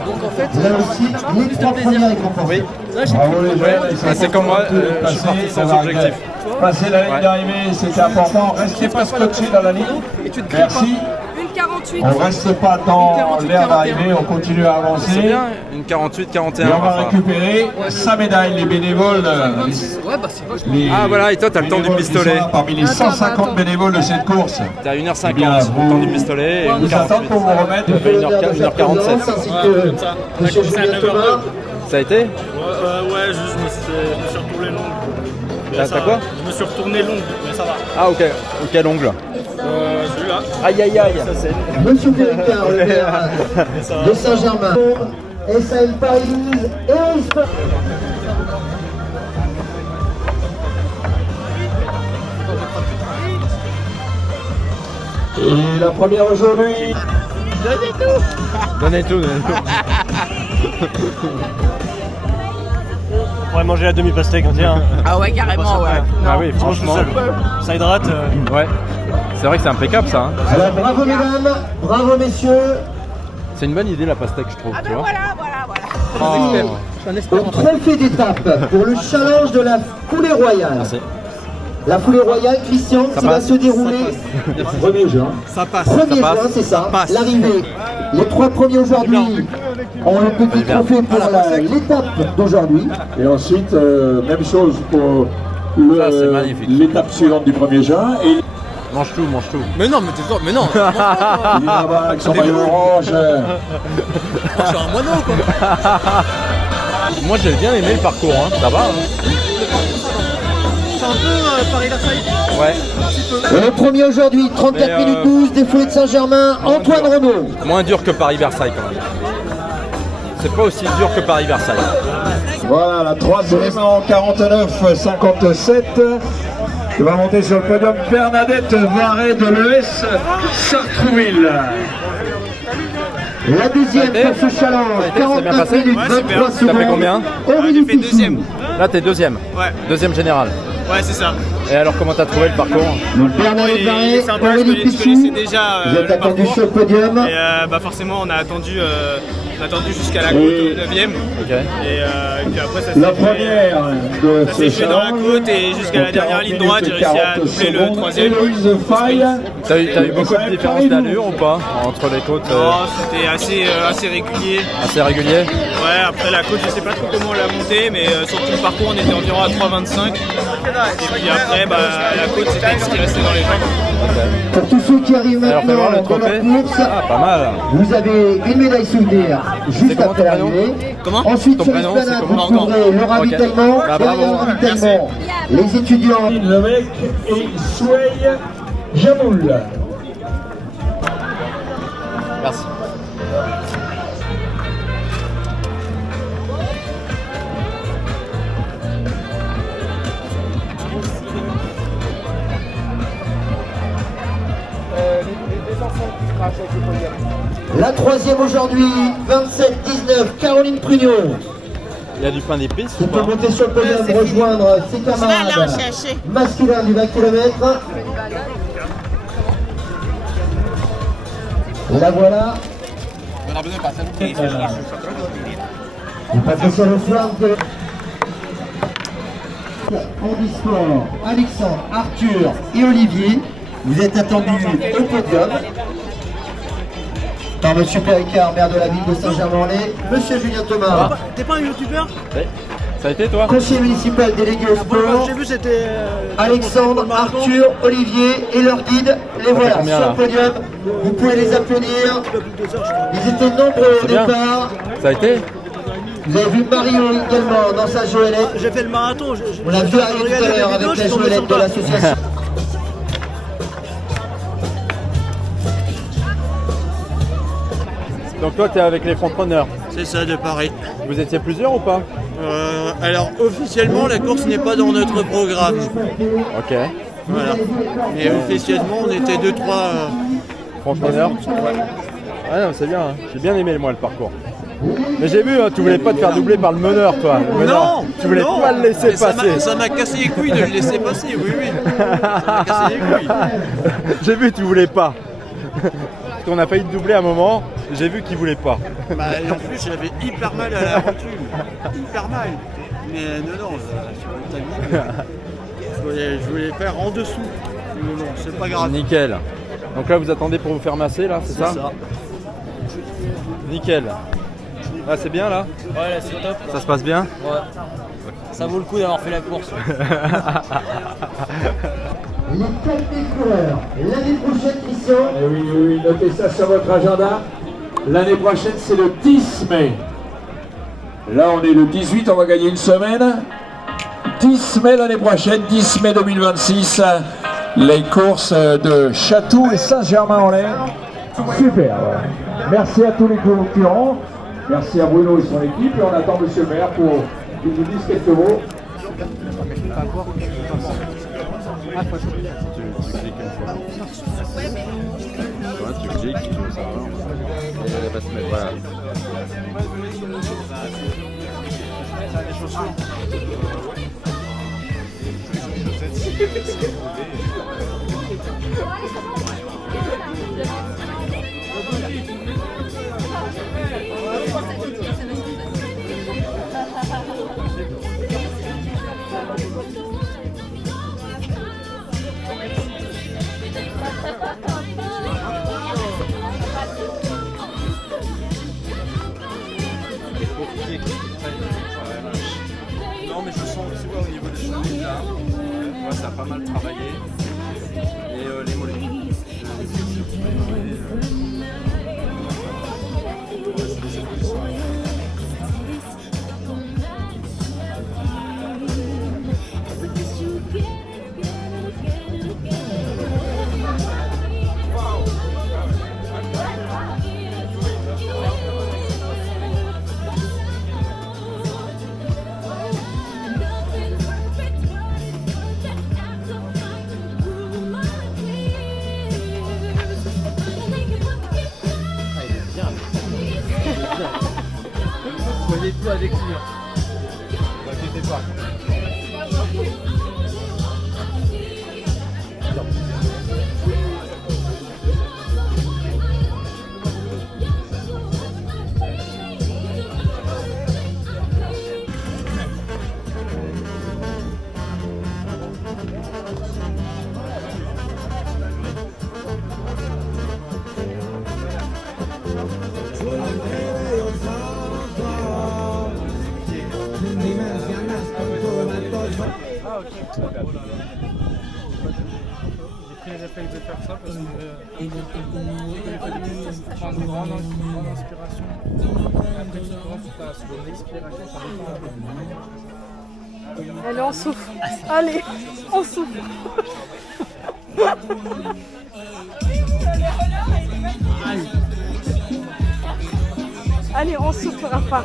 Donc en fait, Là aussi, les 3 premières récompenses. là j'ai Bravo les jeunes, Ouais, c'est comme moi, je suis parti sans objectif. Passer la ligne d'arrivée, c'était important. Restez pas scotchés dans la ligne. et tu te cries Merci. Une 48. On reste pas dans l'air d'arrivée, on continue à C'est avancer. bien, une 48-41. Et on va enfin. récupérer 5 médailles, les bénévoles. Ouais, bah c'est vachement. Les Ah voilà, et toi, t'as le temps du bénévoles qui pistolet. sont là Parmi les 150 bénévoles de cette course. T'as 1h50, Bien, le temps du pistolet et Nous attendons 1h48. pour vous remettre. Ça fait 1h47. Ainsi que monsieur Julien Thomas. Ça a été? Ouais, je me suis retourné l'ongle. T'as quoi? Je me suis retourné l'ongle, mais ça va. Ah ok, quel ongle? Celui-là. Aïe aïe aïe. Monsieur Péricard, le maire de Saint-Germain. SAM Paris 12 et Sport. Et la première aujourd'hui. Donnez tout. On va manger la demi-pastèque, on tient. Ah ouais, carrément, ouais. Ah oui, franchement. Ça hydrate. Ouais. C'est vrai que c'est impeccable ça. Hein. Alors, bravo mesdames, bravo messieurs. C'est une bonne idée la pastèque, je trouve. Ah Tu ben vois. voilà. Au trophée d'étape pour le challenge de la foulée royale. Merci. La foulée royale, Christian, Ça qui va passe. se dérouler 1er juin. Ça passe. 1er passe. juin, c'est ça, passe. l'arrivée. Les 3 premiers aujourd'hui ont le petit bien. trophée pour l'étape d'aujourd'hui. Et ensuite, même chose pour Ça, c'est magnifique. l'étape suivante du 1er juin. Et Mange tout. Mais non, mais t'es fort, mais non. il est là-bas avec son maillot orange. Je suis un moineau quoi. Moi j'ai bien aimé le parcours, hein. Ça va. Hein. C'est un peu Paris-Versailles. Ouais. Et le premier aujourd'hui, 34 Mais, minutes 12, des Foulées de Saint-Germain, Antoine Renaud. Moins dur que Paris-Versailles quand même. C'est pas aussi dur que Paris-Versailles. Voilà, la troisième en 49-57. qui va monter sur le podium Bernadette Varret de l'ES Sartrouville. La deuxième pour ce challenge, Ça a bien 49 passé minutes, 23 T'as secondes. fait combien? Aurélie J'ai fait Pichou. deuxième. Là t'es deuxième. Ouais. Deuxième général. Ouais, c'est ça. Et alors comment t'as trouvé le parcours? Donc Bernadette Il est Varret, sympa, Aurélie je connaissais Pichou. déjà Vous êtes le attendu parcours. sur le podium. Et bah forcément, on a attendu jusqu'à la côte au 9ème. Ok. Et puis après, ça s'est La fait, première de ça ce s'est fait dans la challenge. côte et jusqu'à la dernière ligne droite, j'ai réussi à doubler le 3ème. Héloïse Faye. T'as eu beaucoup de différences d'allure ou pas entre les côtes? Non, c'était assez régulier. Assez régulier? Ouais, après la côte, je sais pas trop comment on l'a montée, mais sur tout le parcours, on était environ à 3,25. Et puis après, bah, la côte, c'était ce qui restait dans les jambes. Pour tous ceux qui arrivent Alors fais voir maintenant le dans trophée. la course, Ah pas mal. vous avez une médaille souvenir juste comment après ton prénom? l'arrivée. Comment Ensuite, Ton sur prénom, l'esplanade, c'est vous comment? trouverez le ravitaillement. Bah, Derrière bravo. le ravitaillement, les étudiants. Levec et Souey Jamoul. Merci. La troisième aujourd'hui, 27-19, Caroline Prugnon. Il y a du pain d'épices Qui ou peut pas? monter sur le podium, rejoindre ses camarades masculins du 20 km. La voilà. On passe sur le flanc de Handisport, Alexandre, Arthur et Olivier. Vous êtes attendus au podium par Monsieur Péricard, maire de la ville de Saint-Germain-en-Laye, Monsieur Julien Thomas, T'es pas un youtubeur? Ça a été toi? conseiller municipal délégué au sport, J'ai vu, c'était. Alexandre, Arthur, Olivier et leur guide. Les voilà combien, sur là le podium. Vous pouvez les applaudir. Ils étaient nombreux au C'est bien. départ. Ça a été? Vous avez vu Mario également dans sa joëlette. J'ai fait le marathon. On l'a vu arriver tout à l'heure avec la joëlette de l'association. Donc toi t'es avec les front-runners. C'est ça, de Paris. Vous étiez plusieurs ou pas? Alors, officiellement, la course n'est pas dans notre programme. Ok. Voilà. Mais officiellement, on était 2-3. Front-runners. Ouais non, c'est bien, hein. J'ai bien aimé moi le parcours. Mais j'ai vu, hein, tu voulais pas te faire doubler par le meneur, toi. Le meneur. Non. Tu voulais pas le laisser passer. Ça m'a cassé les couilles de le laisser passer, oui. Ça m'a cassé les couilles. J'ai vu, tu voulais pas. Parce qu'on a failli te doubler à un moment, j'ai vu qu'il voulait pas. Bah, et en plus, j'avais hyper mal à la rotule. Hyper mal. Mais non, sur le timing, je voulais faire en dessous. Mais non, c'est pas grave. Nickel. Donc là, vous attendez pour vous faire masser, là, c'est ça? C'est ça. Nickel. Là, c'est bien, là? Ouais, là, c'est top. Ça se passe bien? Ouais. Ça vaut le coup d'avoir fait la course. Les 4000 coureurs. L'année prochaine, Christian. Eh oui, notez ça sur votre agenda. L'année prochaine, c'est le 10 mai. Là, on est le 18, on va gagner une semaine. 10 mai l'année prochaine, 10 mai 2026, les courses de Chatou et Saint-Germain-en-Laye. Super, voilà. Merci à tous les concurrents. Merci à Bruno et son équipe. Et on attend Monsieur le maire pour qu'il nous dise quelques mots. Tu cliques, ça va. Et elle va se mettre, voilà. Non mais je sens aussi au niveau des chevilles là, ouais, ça a pas mal travaillé. Et les mollets. Voyez tout avec lui. Ne t'inquiétez pas. J'ai pris les réflexes de faire ça parce que il fallait prendre une grande inspiration. Après tu commences sur une expiration, ça dépend un peu. Allez, on souffle. Allez, on souffle. Allez, on souffle, Rafa.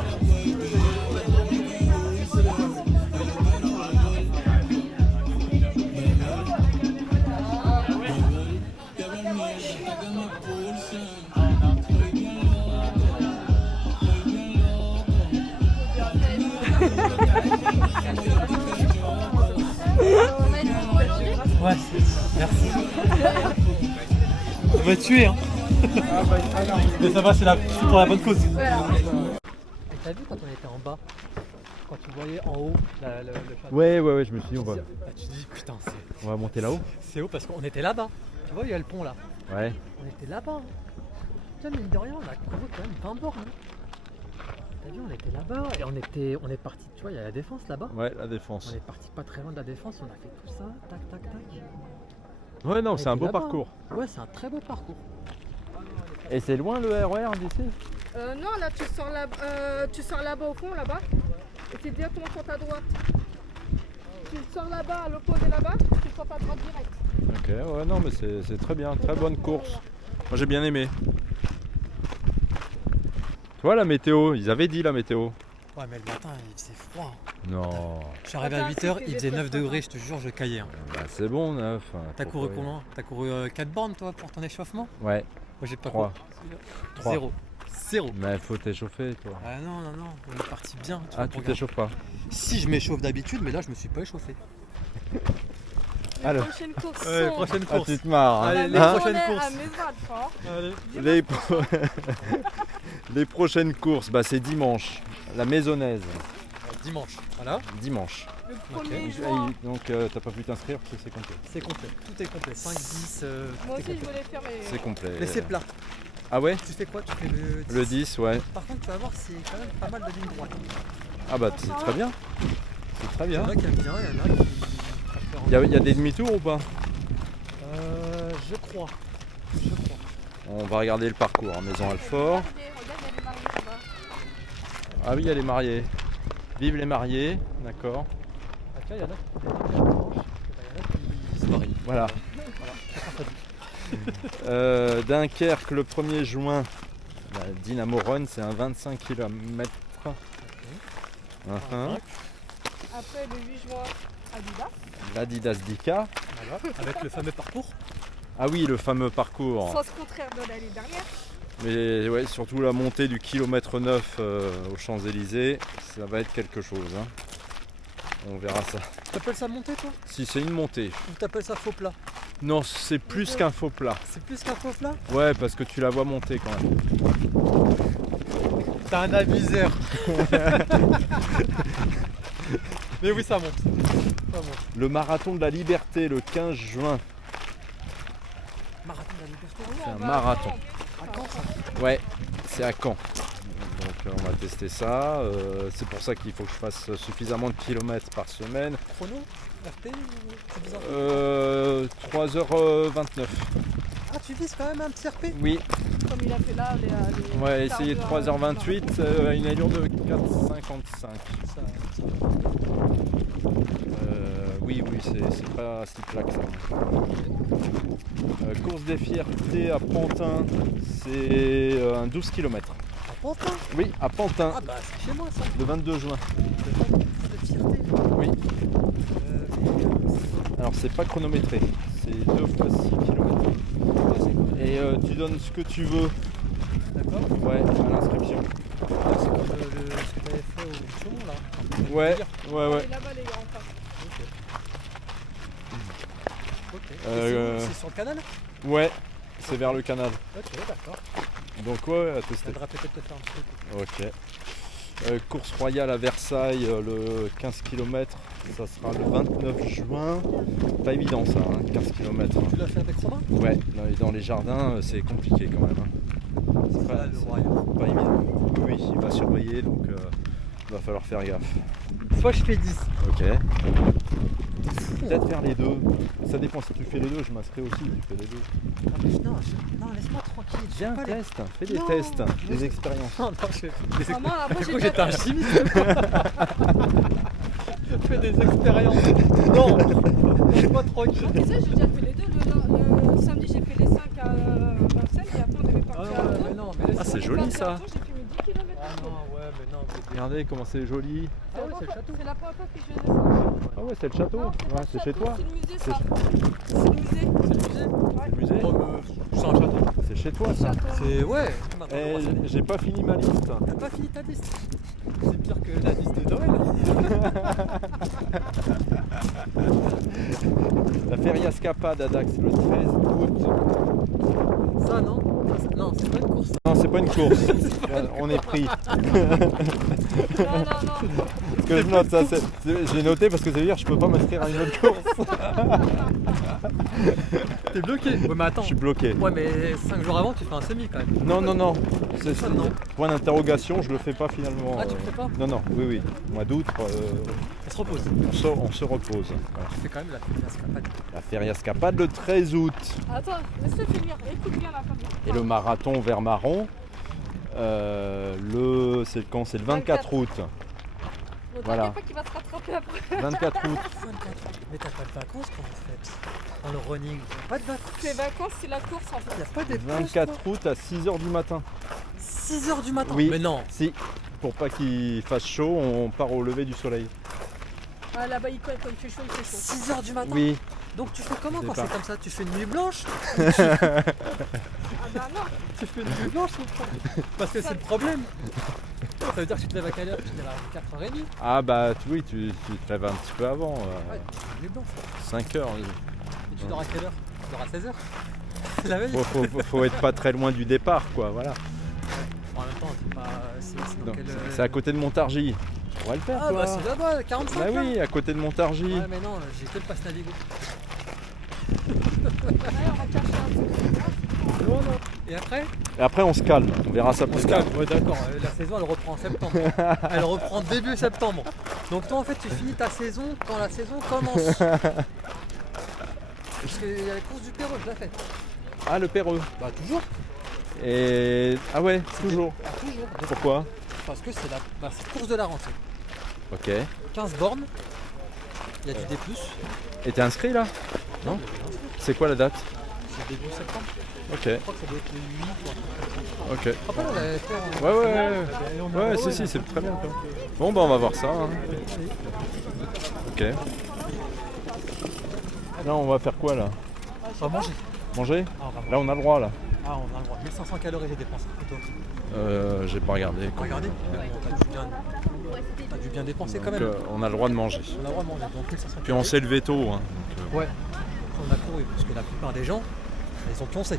Ouais, merci. On va tuer, hein. Mais ça va, c'est pour la bonne cause. Et t'as vu quand on était en bas, quand tu voyais en haut le château? Ouais, je me suis dit, on va. Tu te dis, putain, On va monter là-haut. c'est haut parce qu'on était là-bas. Tu vois, il y a le pont là. Ouais. On était là-bas. Putain, mine de rien, on a couru quand même 20 bornes. T'as vu, on était là-bas et on est parti, tu vois, il y a la défense là-bas. Ouais, la défense. On est parti pas très loin de la défense, on a fait tout ça, tac, tac, tac. Ouais, non, On c'est un était beau là-bas. parcours. Ouais, c'est un très beau parcours. Et c'est loin le RER d'ici? Non, là, tu sors là-bas au fond, là-bas. Et c'est directement sur ta droite. Tu sors là-bas, à l'opposé là-bas, tu sors ta droite direct. Ok, ouais, non, mais c'est très bien, très bonne course. Moi j'ai bien aimé. Tu vois la météo, ils avaient dit la météo. Ouais, mais le matin, il faisait froid. Non. Je suis arrivé à 8h, il faisait 9 degrés, je te jure, je caillais. Hein. Bah, c'est bon, 9. T'as couru combien? T'as couru 4 bornes, toi, pour ton échauffement? Ouais. Moi, j'ai pas 3. couru. 0. 0. Mais faut t'échauffer toi. Ah non, on est parti bien. Ah, tu t'échauffes pas? Si, je m'échauffe d'habitude, mais là, je me suis pas échauffé. Les prochaines courses Ouais, sont... prochaine Ah, course. tu te marres. Allez, Hein. les Hein prochaines On est courses. à Mézard, fort. Allez. Les prochaines courses, bah c'est dimanche. La Maisonnaise. Dimanche, voilà. Dimanche. Le Ok. 1er Et juin. donc t'as pas pu t'inscrire parce que c'est complet. C'est complet, tout est complet. 5, 10. Moi aussi, je voulais faire, mais... C'est complet. Mais c'est plat. Ah ouais? Tu fais quoi? Tu fais le 10. Le 10, ouais. Par contre, tu vas voir, c'est quand même pas mal de lignes droites. Ah bah c'est très bien. C'est très Il y bien. en a qui aiment bien, il y en a qui. Il y a des demi-tours ou pas? Je crois. On va regarder le parcours à Maison Alfort. Regardez, il y a des mariés là-bas. Ah oui, il y a les mariés. Vive les mariés, d'accord. Ah, tiens, il y en a qui se marient. Voilà. Dunkerque le 1er juin. La Dynamo Run, c'est un 25 km. Après, le 8 juin, Adidas. L'Adidas Dika. Voilà, avec le fameux parcours. Ah oui, le fameux parcours. Sens contraire de l'année dernière. Mais ouais, surtout la montée du kilomètre 9 aux Champs-Élysées, ça va être quelque chose. Hein. On verra ça. T'appelles ça montée, toi? Si c'est une montée. Ou t'appelles ça faux plat? Non, c'est plus qu'un faux plat. C'est plus qu'un faux plat? Ouais, parce que tu la vois monter quand même. T'as un abuseur. Mais oui, ça monte. Ça monte. Le marathon de la liberté le 15 juin. Marathon de la liberté. C'est un marathon. À Caen, ça? Ouais, c'est à Caen. Donc on va tester ça. C'est pour ça qu'il faut que je fasse suffisamment de kilomètres par semaine. Chrono? RP ou c'est bizarre? 3h29. Ah, tu vises quand même un petit RP? Oui. Comme il a fait là, les On va essayer de 3h28 à une allure de 4h55. Oui, c'est pas si plat que ça. Course des fiertés à Pantin, c'est un 12 km. À Pantin? Oui, à Pantin. Ah bah c'est chez moi ça. Le 22 juin. De fierté. Oui. Alors c'est pas chronométré, c'est 2 fois 6 km. Et tu donnes ce que tu veux. D'accord. Ouais, à l'inscription. C'est comme ce que t'avais fait au Chaumont là. Ouais. Et là-bas, les gars, en face. Ok. C'est sur le canal? Ouais, c'est vers le canal. Ok, d'accord. Donc ouais, à tester. Faudra peut-être te faire un truc. Ok. Course royale à Versailles, le 15 km, ça sera le 29 juin. Pas évident ça, hein, 15 km. Tu l'as fait avec Romain? Ouais, dans les jardins, c'est compliqué quand même. Hein. C'est pas évident. Oui, il va surveiller, donc il va falloir faire gaffe. Soit je fais 10. Ok. Peut-être faire les deux. Ça dépend si tu fais les deux, je m'inscris aussi si tu fais les deux. Non, laisse-moi tranquille. Viens, teste, fais des tests, des expériences. Non, je fais des moi, Du coup, j'ai j'étais un chimiste. Je fais des expériences. Non, laisse-moi tranquille. Tu sais, j'ai déjà fait les deux. Le samedi, j'ai fait les 5 à Vincennes et après, on devait partir à Tours. Ah, c'est joli ça. J'ai fait mes 10 km. Ah non, ouais, mais non. Regardez comment c'est joli. Ah ouais, c'est le château. C'est la première fois que je faisais ça. Ah ouais, c'est le château. Ouais, c'est chez toi. C'est le musée, ça. C'est le musée. C'est le musée? Ouais. Le musée. C'est un château. C'est chez toi ça. C'est ouais. Eh, j'ai pas fini ma liste. T'as pas fini ta liste? C'est pire que la liste de Noël. La Feria Scapade à Dax le 13 août. Ça non? Non, c'est pas une course. Non, c'est pas une course. On est pris. Ce que je note, ça, j'ai noté parce que ça veut dire que je peux pas m'inscrire à une autre course. T'es bloqué? Ouais, mais attends. Je suis bloqué. Ouais, mais 5 jours avant, tu fais un semi quand même. Non. C'est Ça, non. point d'interrogation, je le fais pas finalement. Ah, tu le fais pas? Non, oui. Mois d'août, On se repose. on se repose. Voilà. Tu fais quand même la Feria Scapade. La Feria Scapade le 13 août. Attends, laisse-le finir. Écoute bien la femme. Et le marathon Vermaron, c'est quand? C'est le 24 août. Voilà. T'inquiète pas qu'il va se rattraper après. 24 août. 24. Mais t'as pas de vacances quand vous faites dans le running? Pas de vacances. Les vacances, c'est la course en fait. Y'a pas des 24 août à 6h du matin. 6h du matin? Oui. Mais non. Si. Pour pas qu'il fasse chaud, on part au lever du soleil. Ah, là-bas, il fait chaud, il fait chaud. 6h du matin. Oui. Donc tu fais comment C'est quand pas- c'est comme ça? Tu fais une nuit blanche? Ah bah non. Tu fais une nuit blanche ou pas? Parce que c'est le problème. Ça veut dire que tu te lèves à quelle heure? Tu te lèves à 4h30? Ah bah oui, tu te lèves un petit peu avant. Ouais, tu fais une nuit blanche. 5 heures. Et tu dors à quelle heure? Tu dors à 16h? La veille? Faut être pas très loin du départ, quoi, voilà. En même temps, c'est pas. C'est dans quel. C'est à côté de Montargis. Tu pourrais le faire, Ah toi. bah c'est là-bas, 45 Bah là. oui, à côté de Montargis. Ouais mais non, j'ai que le passe Navigo. Et après? Et après, on se calme. On verra ça plus tard. Ouais d'accord, la saison elle reprend en septembre. Elle reprend début septembre. Donc toi en fait tu finis ta saison quand la saison commence. Parce qu'il y a la course du Péreux, je l'ai faite. Ah, le Péreux. Bah toujours. Et... Ah ouais, toujours. Ah, toujours. Pourquoi? Parce que c'est la course de la rentrée. Ok. 15 bornes. Il y a du D+. Et t'es inscrit là? Non? C'est quoi la date? C'est début septembre. Ok. Je crois que ça doit être le 8 ou un truc comme ça. Ok. Après, on l'avait fait en... Ouais, si, c'est très bien. Bon, bah on va voir ça. Hein. Ok. Là, on va faire quoi là? On va manger. Manger? Ah, on va manger. Là, on a le droit là. Ah, on a le droit. 1500 calories j'ai dépensé. Et toi? J'ai pas regardé. Regardez. T'as dû bien dépenser quand Donc, même. on a le droit de manger. On a le droit de manger. Donc 1500 Puis on s'est levé tôt. Hein. Ouais. On a couru parce que la plupart des gens, ils ont poncé.